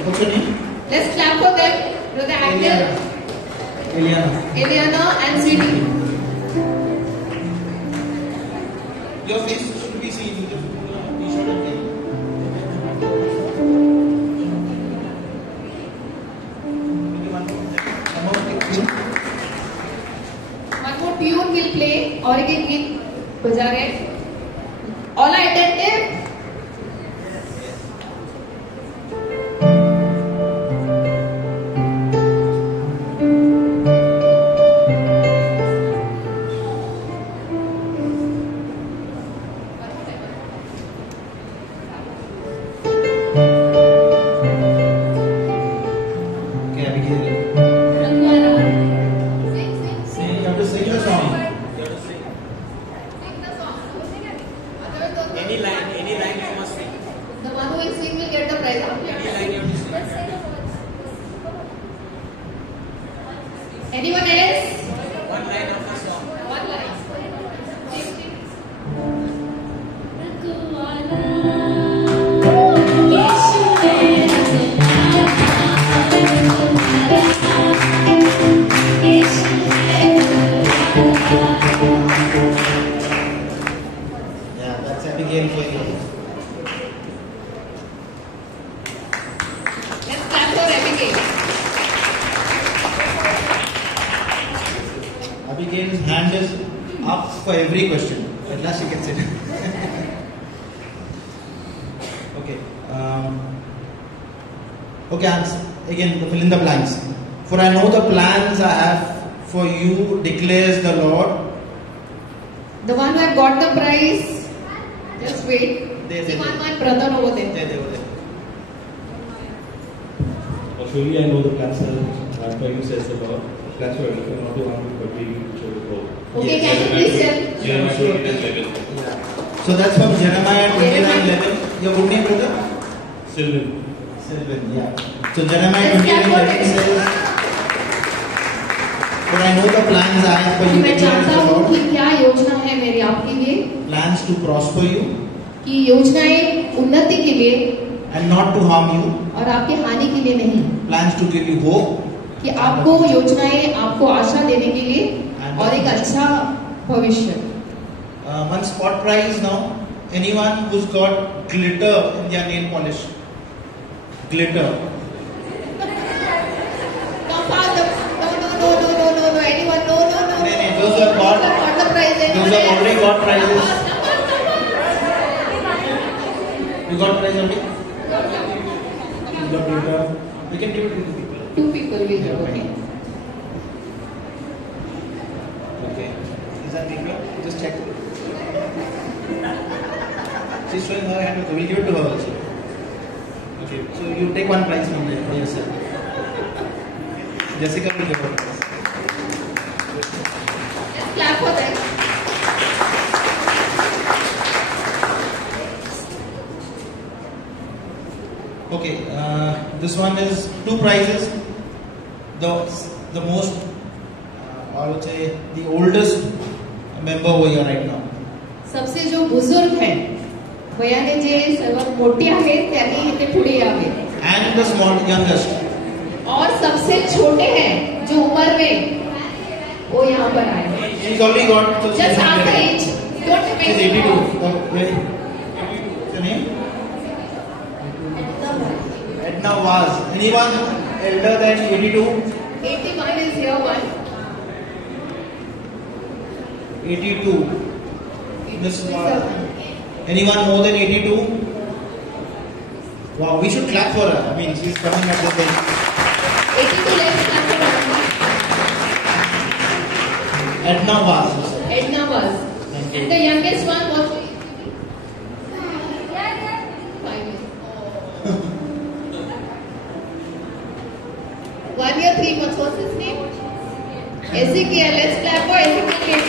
What's your name? Let's clap for them. Brother Agnes, Eliana and Sweetie. Your face should be seen with the t-shirt and thing. One more tune will play और एक गीत बजा रहे. All are attentive. Anyone else? One line of the song. One line. Yeah, that's Abigail Kelly. Let's clap for Abigail. Abigail's hand is up for every question. At last she gets it. Okay. Okay, again, fill in the blanks. For I know the plans I have for you, declares the Lord. The one who have got the prize, just wait. There. See one brother over there. There. Surely I know the plans are for you, says the Lord. Plans for welfare, not to harm you, but to show the hope. Okay, can you please tell? Jeremiah 29:11. So that's from Jeremiah 29:11. Your good name, brother? Sylvan. Sylvan, yeah. So Jeremiah 29:11 says, "For I know the plans I have for you, मैं जानता declares the हूँ Lord, कि क्या योजना है मेरी आपके लिए, plans to prosper you कि योजनाएं उन्नति के लिए and not to harm you, और आपके हानि के लिए नहीं, plans to give you hope कि आपको योजनाएं आपको आशा देने के लिए और एक अच्छा भविष्य। One spot prize now. Anyone who's got glitter in their nail polish? Glitter. No, anyone, no. Those who have got the prize. Those who have already got prizes. You got prize already? You got glitter. We can give it to 2 people. 2 people will give, okay. Okay. Is that glitter? Just check. She's showing her hand. We'll give it to her also. Okay. So you take one prize from there for yourself. Jessica will give her prize. Let's clap for them. Okay. This one is 2 prizes. The most, I would say, the oldest member over here right now. सबसे जो बुजुर्ग हैं वयाने जे सर्वात मोठी आहेत त्यांनी इथे पुढे यावे. And the small youngest. और सबसे छोटे हैं जो उम्र में वो यहाँ पर आए. She's already got. So Just ask her age. Don't She's make 82. What's your name? Edna Vaz. Anyone elder than 82? 81 is here one. 82. Miss Vaz. Anyone more than 82? Wow, we should clap for her. I mean, she's coming at this age. 82, let's clap for her. Edna Vaz. Edna was. And the youngest one was 5 years. 1 year, 3 months. What's his name? Ezekiel. Let's clap for Ezekiel.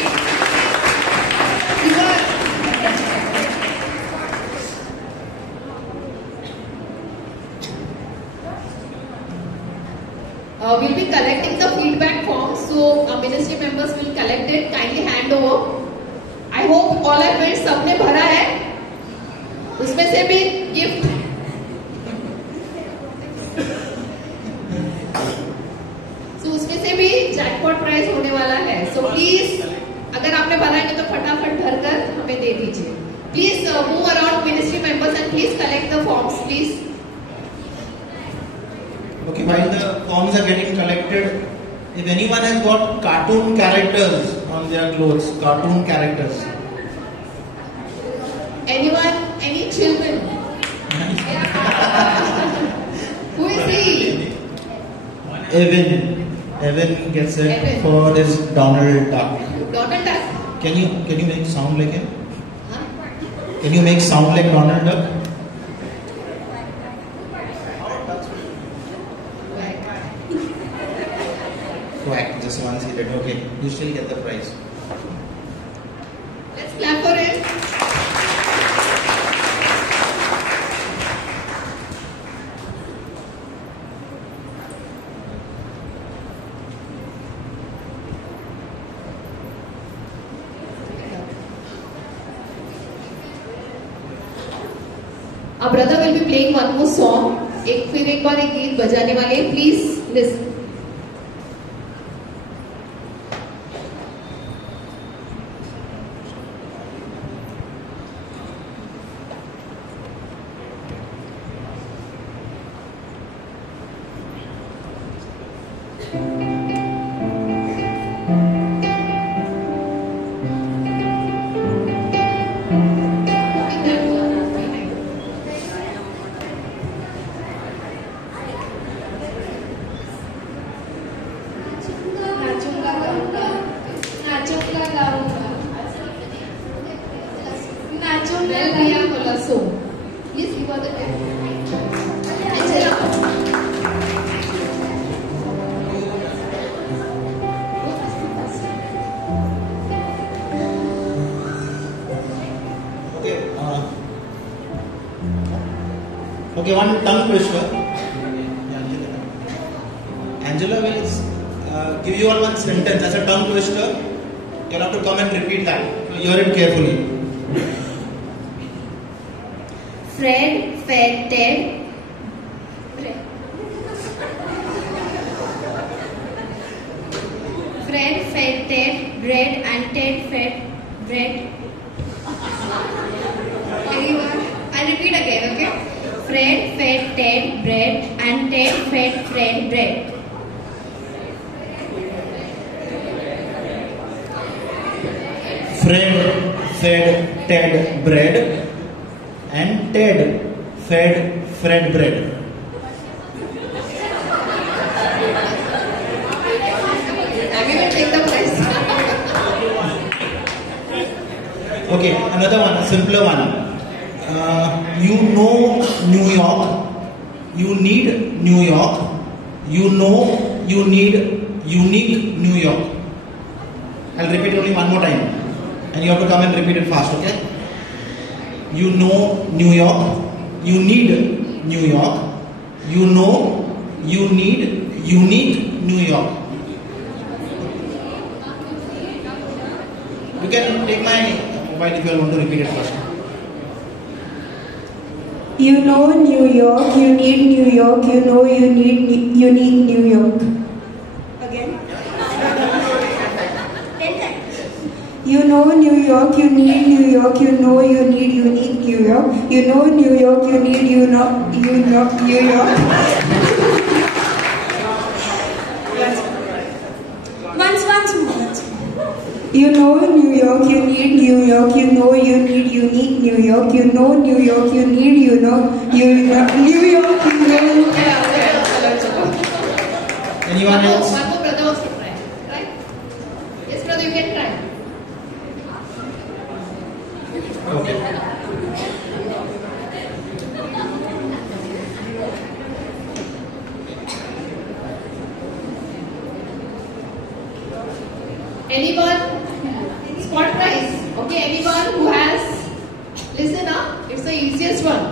We'll be collecting the feedback forms, so our ministry members will collect it. Kindly hand over. I hope all our bills सबने भरा है. उसमें से भी gift. So उसमें से भी jackpot prize होने वाला है. So please, अगर आपने भरा है तो फटाफट भरकर हमें दे दीजिए. Please move around ministry members and please collect the forms, please. Okay, while the forms are getting collected, if anyone has got cartoon characters on their clothes, cartoon characters. Anyone? Any children? Who is he? Evan gets it Evan. for his Donald Duck. Donald Duck. Can you make sound like him? Can you make sound like Donald Duck? Quack, just once he did. Okay, you still get the prize. Let's clap for him. Our brother will be playing one more song. फिर एक बार एक गीत बजाने वाले हैं. Please listen. Okay, one tongue twister. Angela will give you all one sentence as a tongue twister. You'll have to come and repeat that. Hear it carefully. Fred fed Ted. Fred fed Ted bread and Ted fed bread. I'll repeat again, okay? Fred fed Ted bread and Ted fed Fred bread. Fred fed Ted bread and Ted fed Fred bread. Okay, another one, a simpler one. You know New York. You need New York. You know you need unique New York. I'll repeat only one more time. And you have to come and repeat it fast, okay? You know New York. You need New York. You know you need unique New York. You can take my mobile if you want to repeat it first. You know New York, you need New York, you know you need unique New York. Again? You know New York, you need New York, you know you need unique New York. You know New York, you need New York. Once more. You know New York, you need New York, you know you need unique New York. You know New York, you need New York, New York, you know. Anyone else? One more brother wants to try. Right? Yes, brother, you can try. Okay. Anyone? Spot price. Okay, anyone who has, listen up, it's the easiest one.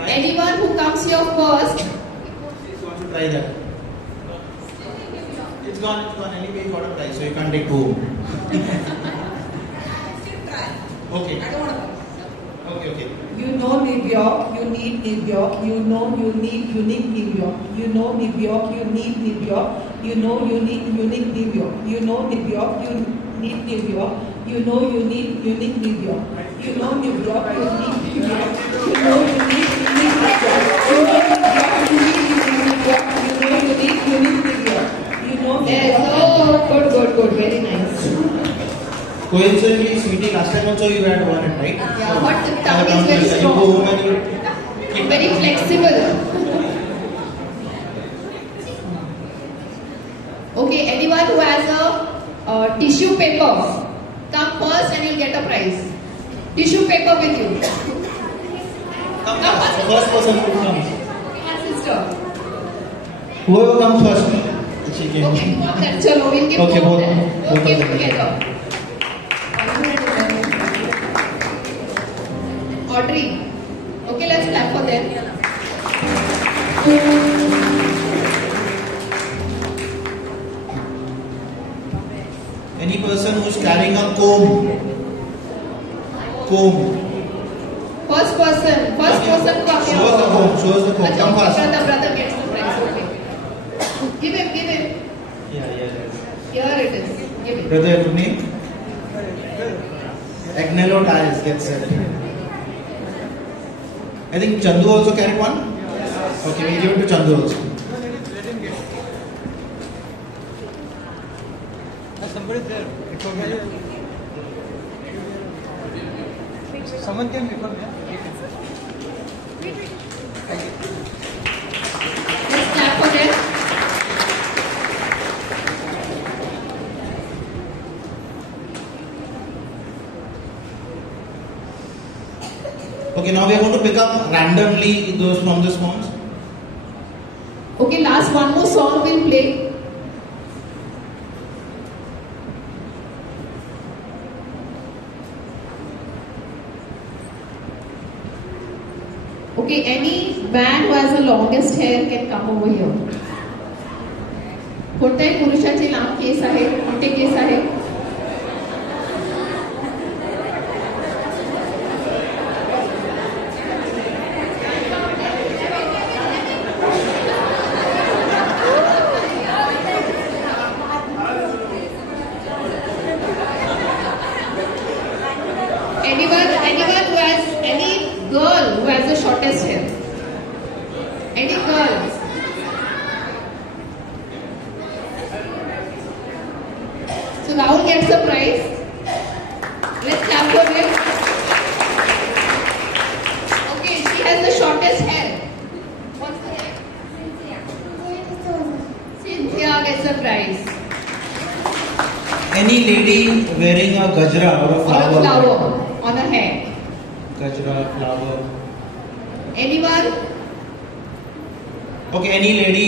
Anyone who comes here first. Please want to try that. It's gone. Anyway, you got a price, so you can't take two. Okay. Okay. You know New York, you need New York, you know you need unique New York. You know New York, you need New York, you know you need unique New York. You know New York, you need New York, you know you need unique New York. You know New York, you need New York, you know you need unique New York. You know New York, you need unique New York, you know you need unique New York. You know Yes, good, very nice. Coincidentally, sweetie, last time also you had one, right? Yeah, but the tongue is very strong. You go home and you Very flexible. Okay, anyone who has a tissue paper, come first and you'll get a prize. Tissue paper with you. Come first. First person who comes. My sister. Whoever comes first. Okay, then chalo, we'll give Okay, both both them. of Okay, them. together. Audrey. Okay, let's clap for them. Any person who's carrying a comb. First person come here. Show us the comb. Come fast. The brother gets the prize. Okay. Give him. Yeah. Here it is. Give him. Brother, your name? Agnello tiles, get set. I think Chandu also carried one? Okay, we'll give it to Chandu also. Somebody there. Someone can become here. Let's clap for them. Okay, now we are going to pick up randomly those from the songs. Okay, last one more song we'll play. Okay, any man who has the longest hair can come over here. कोणत्याही पुरुषाचे लांब case आहेत, मोठे case आहेत? Anyone who has any girl who has the shortest hair? Any girl? So Rahul gets a prize. Let's clap for him. Okay, she has the shortest hair. What's her name? Cynthia gets a prize. Any lady wearing a gajra or a flower? Or a flower on her head. Gajra, flower. Anyone? Okay, any lady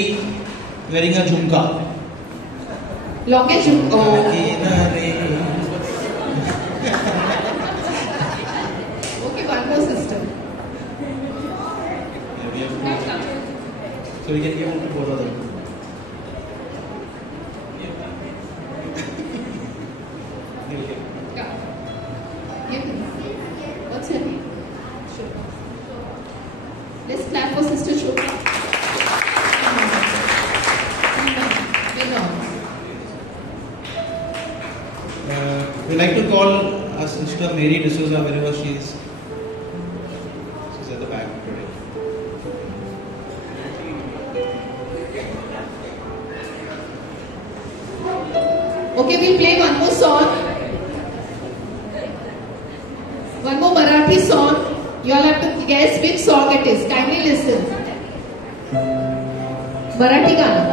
wearing a jhumka? Longest jhumka. Oh. Okay, one more sister. Yeah, we have two. So we can give it to both of them. What's her name? Shobha. Let's clap for Sister Shobha. We like to call our sister Mary D'Souza wherever she is. She's at the back today. Okay, we'll play one more song. One more Marathi song. You all have to guess which song it is. Kindly listen. Marathi Gana.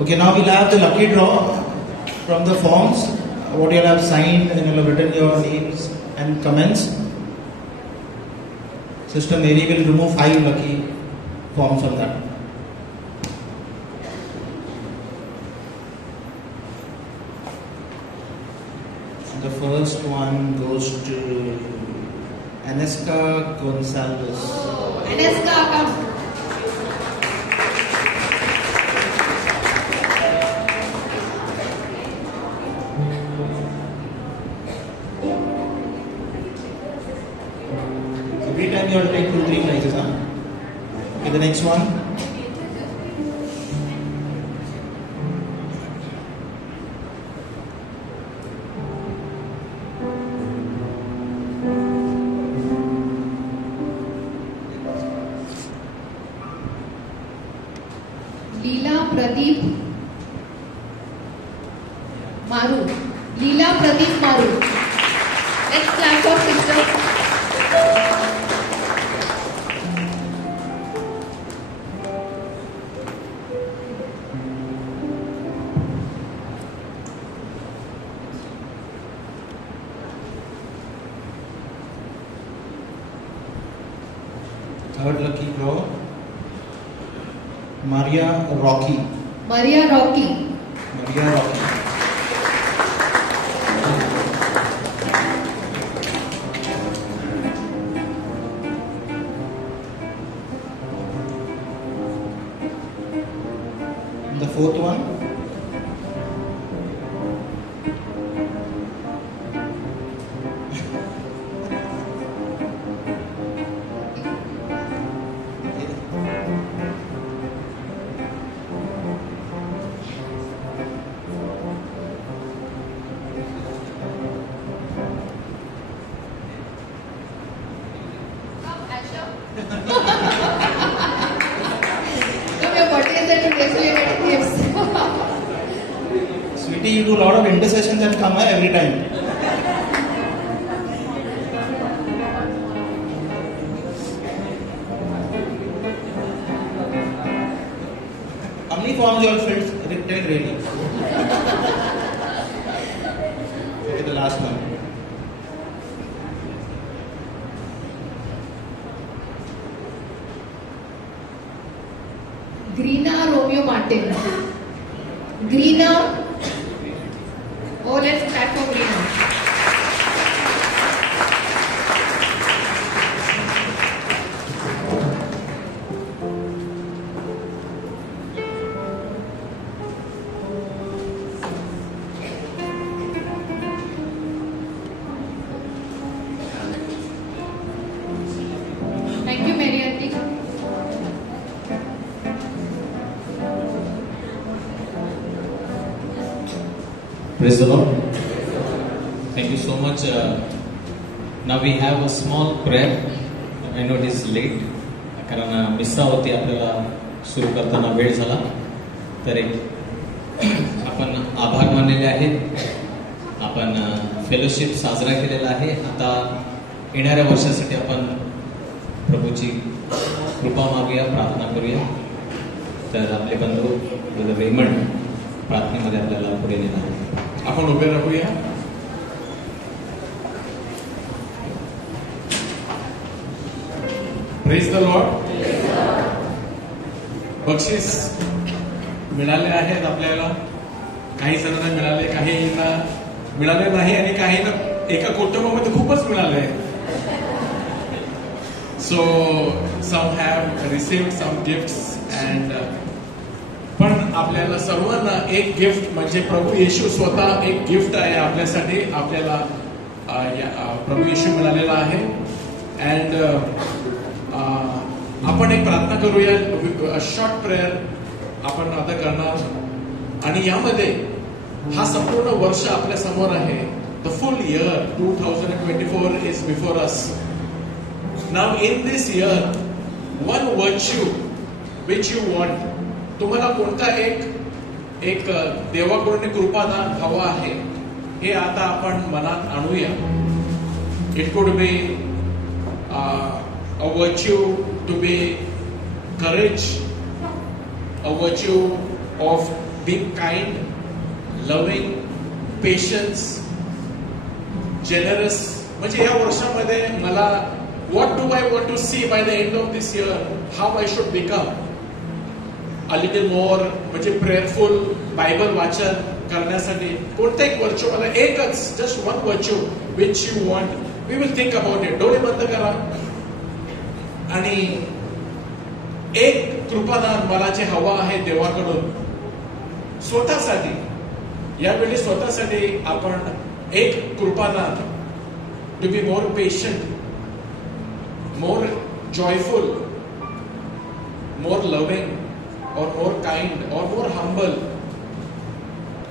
Okay, now we'll have the lucky draw from the forms. What you'll have signed and you'll have written your names and comments. Sister Mary will remove 5 lucky forms from that. The first one goes to Aneska Gonzalez. Aneska, come. Every time you have to take 2-3 prizes, huh? Okay, the next one. Leela Pradeep Maru. Leela Pradeep Maru. Let's clap for sister. Third lucky draw. Maria Rocky. Maria Rocky. Maria Rocky. The fourth one. Sweetie, you do a lot of intercessions and come every time. forms you all filled? Tell really. Okay, the last one. Greena Romeo Martin. Greena. Oh, let's clap for Greena. Thank you, Mary Auntie. Praise the Lord. Thank you so much. Now we have a small prayer. I know it is late. कारण मिस्सा होती आपल्याला सुरू करताना वेळ झाला. तर एक आपण आभार मानलेले आहेत. आपण फेलोशिप साजरा केलेला आहे. आता येणाऱ्या वर्षासाठी आपण प्रभूची कृपा मागूया, प्रार्थना करूया. तर आपले बंधू ब्रदर रेमंड प्रार्थनेमध्ये आपल्याला पुढे नेणार आहेत. आपण उभे राहूया. Praise the Lord. बक्षीस मिळाले आहेत आपल्याला. काही जणांना मिळाले, काहींना मिळाले नाही आणि काहींना एका कुटुंबामध्ये खूपच मिळाले. So some have received some gifts and पण आपल्याला सर्वांना एक गिफ्ट म्हणजे प्रभू येशू स्वतः एक गिफ्ट आहे आपल्यासाठी. आपल्याला प्रभू येशू मिळालेला आहे. अँड आपण एक प्रार्थना करूया. शॉर्ट प्रेयर आपण आता करणार आणि यामध्ये हा संपूर्ण वर्ष आपल्या समोर आहे. The full year 2024 is before us. Now in this year one virtue which you want. तुम्हाला कोणता एक देवाकडून कृपादान हवा आहे हे आता आपण मनात आणूया. It could be a virtue to be courage, a virtue of being kind, loving, patience, generous. म्हणजे या वर्षामध्ये मला what do I want to see by the end of this year, how I should become a little more म्हणजे prayerful, Bible वाचन करण्यासाठी कोणतं एक virtue मला एकच just one virtue which you want. We will think about it. डोळे बंद करा आणि एक कृपादान मला जे हवा आहे देवाकडून स्वतःसाठी. यावेळी स्वतःसाठी आपण एक कृपादान to be more patient, more joyful, more loving or more kind or more humble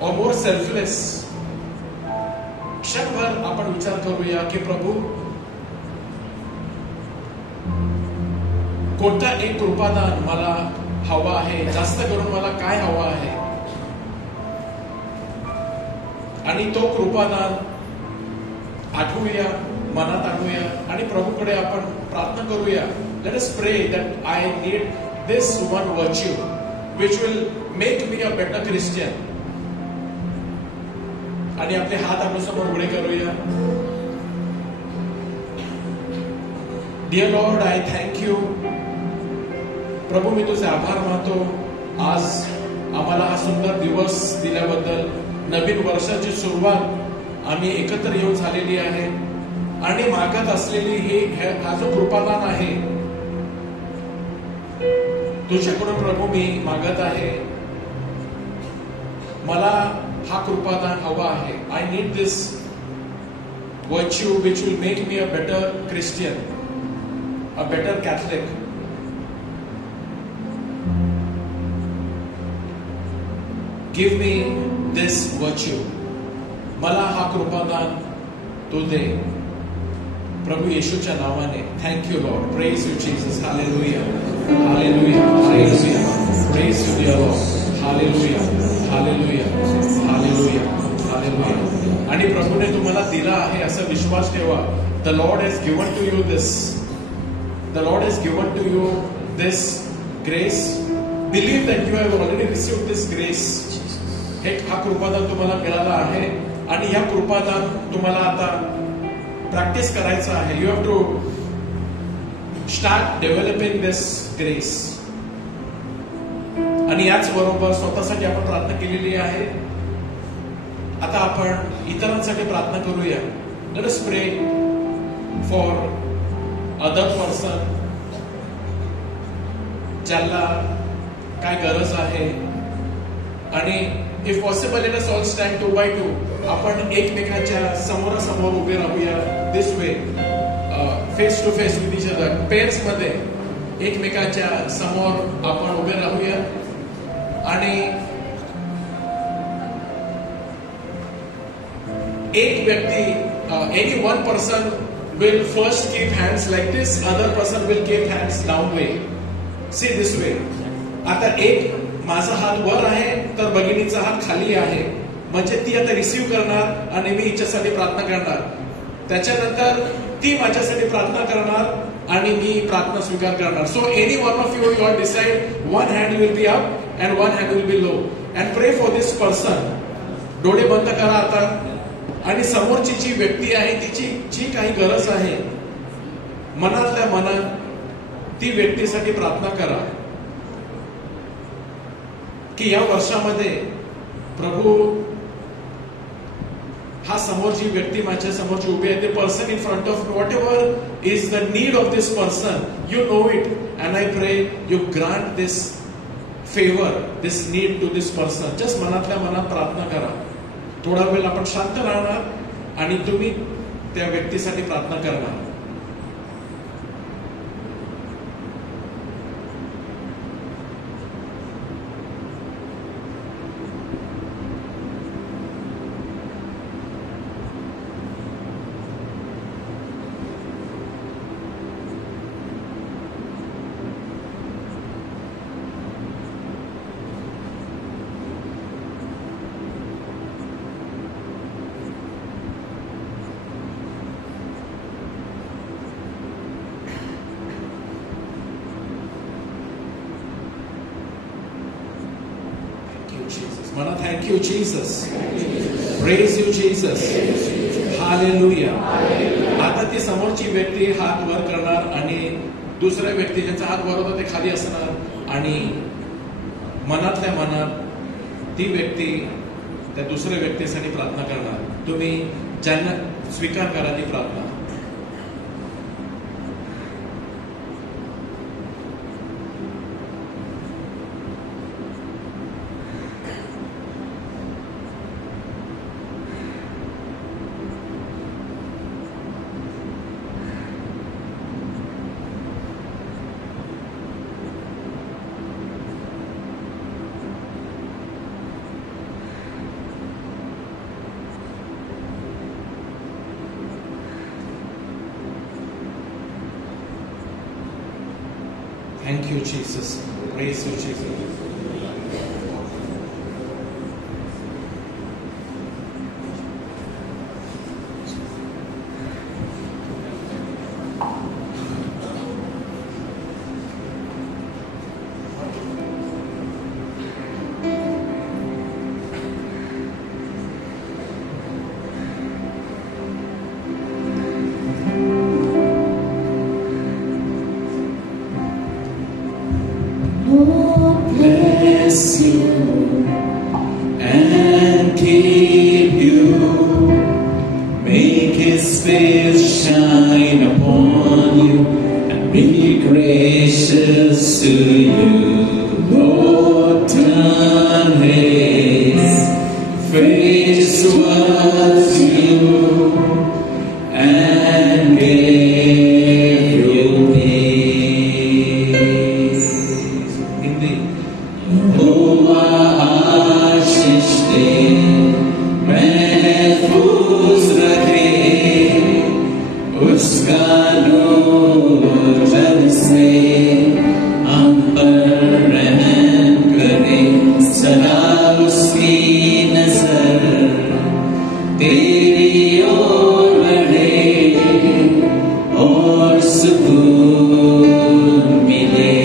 or more selfless. क्षणभर आपण विचार करूया की प्रभू कोणता एक कृपादान मला हवा आहे. जास्त करून मला काय हवा आहे आणि तो कृपादान आठवूया, मनात आणूया आणि प्रभूकडे आपण प्रार्थना करूया. Let us pray that I need this one virtue which will make me a better Christian. आणि आपले हात आपण समोर उघडे करूया. Dear Lord, I thank you. प्रभू मी तुझे आभार मानतो आज आम्हाला हा सुंदर दिवस दिल्याबद्दल. नवीन वर्षाची सुरुवात आम्ही एकत्र येऊन झालेली आहे आणि मागत असलेली हा जो कृपादान आहे तुझ्याकडून प्रभू मी मागत आहे. मला हा कृपादान हवा आहे. I need this virtue which will make me a better Christian, a better Catholic. Give me this virtue. मला हा कृपादान तू दे प्रभू येशूच्या नावाने. Thank you Lord. Praise you Jesus. Hallelujah, hallelujah, hallelujah. Praise you dear Lord. Hallelujah, hallelujah, hallelujah, hallelujah. आणि प्रभूने तुम्हाला दिला आहे असा विश्वास ठेवा. The Lord has given to you this. The Lord has given to you this grace, believe that you have already received this grace. हा कृपादान तुम्हाला मिळाला आहे आणि ह्या कृपादान तुम्हाला आता प्रॅक्टिस करायचं आहे. You have to start developing this grace. आणि याच बरोबर स्वतःसाठी आपण प्रार्थना केलेली आहे. आता आपण इतरांसाठी प्रार्थना करूया. Let us pray for other person ज्याला काय गरज आहे. आणि if possible let us all stand 2 by 2. आपण एकमेकांच्या समोरासमोर उभे राहूया. This way face to face with each other. Pairs मध्ये एकमेकांच्या समोर आपण उभे राहूया. आणि एक व्यक्ती any one person will first keep hands like this, other person will keep hands down way. See this way. आता एक माझा हात वर आहे तर भगिनीचा हात खाली आहे. म्हणजे ती आता रिसीव्ह करणार आणि मी हिच्यासाठी प्रार्थना करणार. त्याच्यानंतर ती माझ्यासाठी प्रार्थना करणार आणि मी प्रार्थना स्वीकार करणार. So any one of you all decide one hand will be up and one hand will be low and pray for this person. डोळे बंद करा आता आणि समोरची जी व्यक्ती आहे तिची जी काही गरज आहे मनातल्या मनात ती व्यक्तीसाठी प्रार्थना करा की या वर्षामध्ये प्रभू हा समोर जी व्यक्ती माझ्या समोरची उभी आहे ते person in front of whatever is the need of this person you know it and I pray you grant this favour this need to this person. Just मनातल्या मनात प्रार्थना करा. थोडा वेळ आपण शांत राहणार आणि तुम्ही त्या व्यक्तीसाठी प्रार्थना करणार. म्हणा thank you Jesus. Praise you Jesus. Hallelujah. आता ती समोरची व्यक्ती हात वर करणार आणि दुसऱ्या व्यक्ती ज्यांचा हात वर होता ते खाली असणार आणि मनातल्या मनात ती व्यक्ती त्या दुसऱ्या व्यक्तीसाठी प्रार्थना करणार. तुम्ही ज्यांना स्वीकार करा ती प्रार्थना. Thank you, Jesus. Praise you, Jesus. Bless you and keep you. Make His face shine upon you and be gracious to you. Lord, turn His face towards you and give you peace. हुआ आशीष दे महफूज रखे उसका नूर जल से हम पर रहम करे सदा उसकी नजर तेरी ओर बढ़े और सुकून मिले.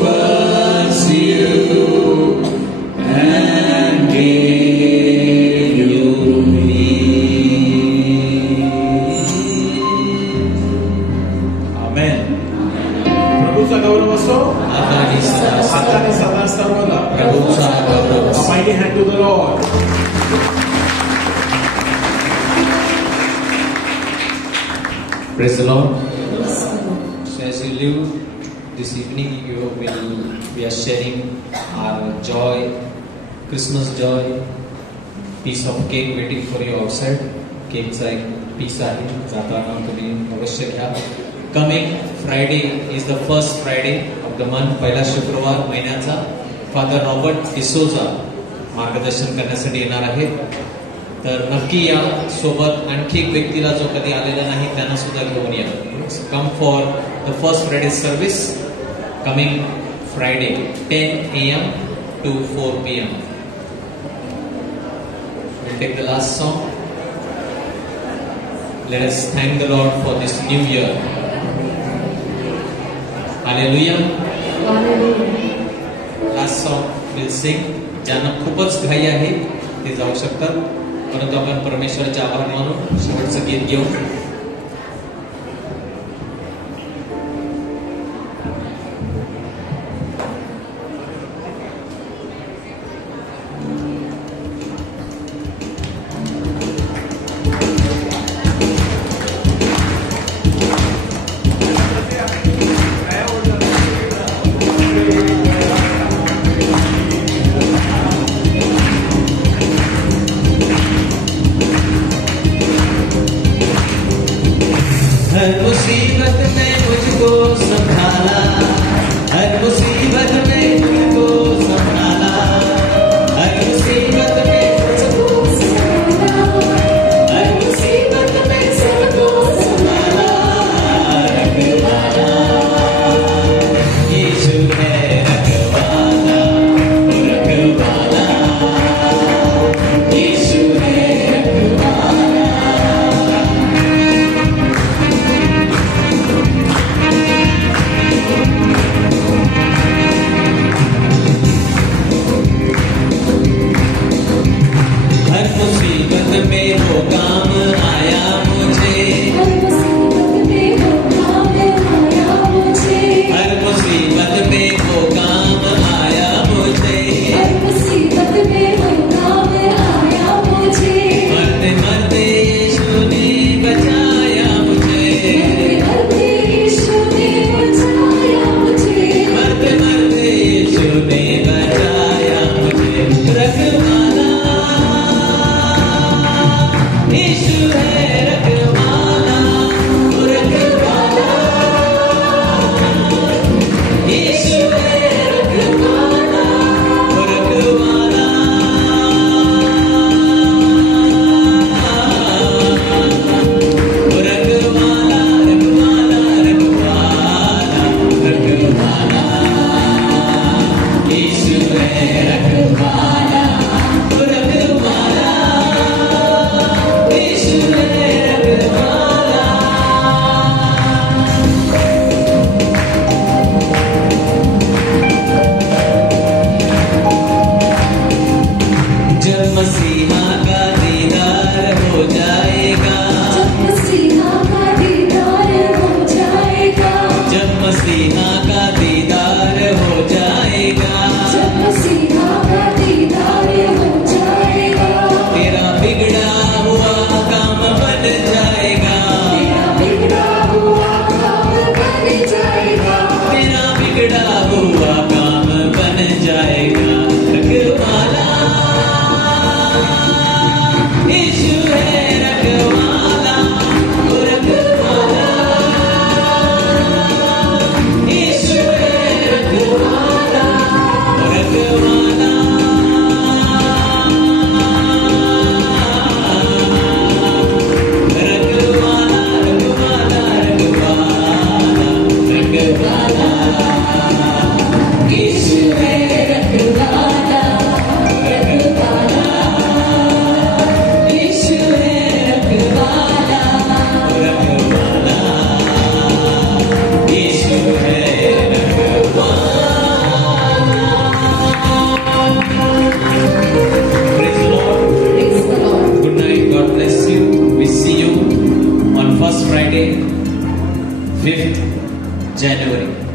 was you and gave you me. Amen. प्रभूचा गौरव असो. हाताने सदा सर्वदा प्रभूचा गौरव. A mighty hand to the Lord. Praise the Lord. So as you live this evening, we are sharing our joy, Christmas joy, piece of cake waiting for you outside. Cakeचा एक piece आहे, जाताना तुम्ही अवश्य घ्या. Coming Friday is the first Friday of the month. पहिला शुक्रवार महिन्याचा father Robert D'Souza मार्गदर्शन करण्यासाठी येणार आहेत. तर नक्की या. सोबत आणखी एक व्यक्तीला जो कधी आलेला नाही त्यांना सुद्धा घेऊन या. Come for the first Friday service coming Friday 10 AM to 4 PM. We'll take the last song. Let us thank the Lord for this new year. Hallelujah. Last song we'll sing. ज्यांना खूपच घाई आहे ते जाऊ शकतात, परंतु आपण परमेश्वराचे आभार मानून शेवटचं गीत घेऊ.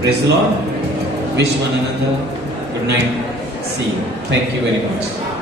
Praise the Lord. Wish one another good night. See you. Thank you very much.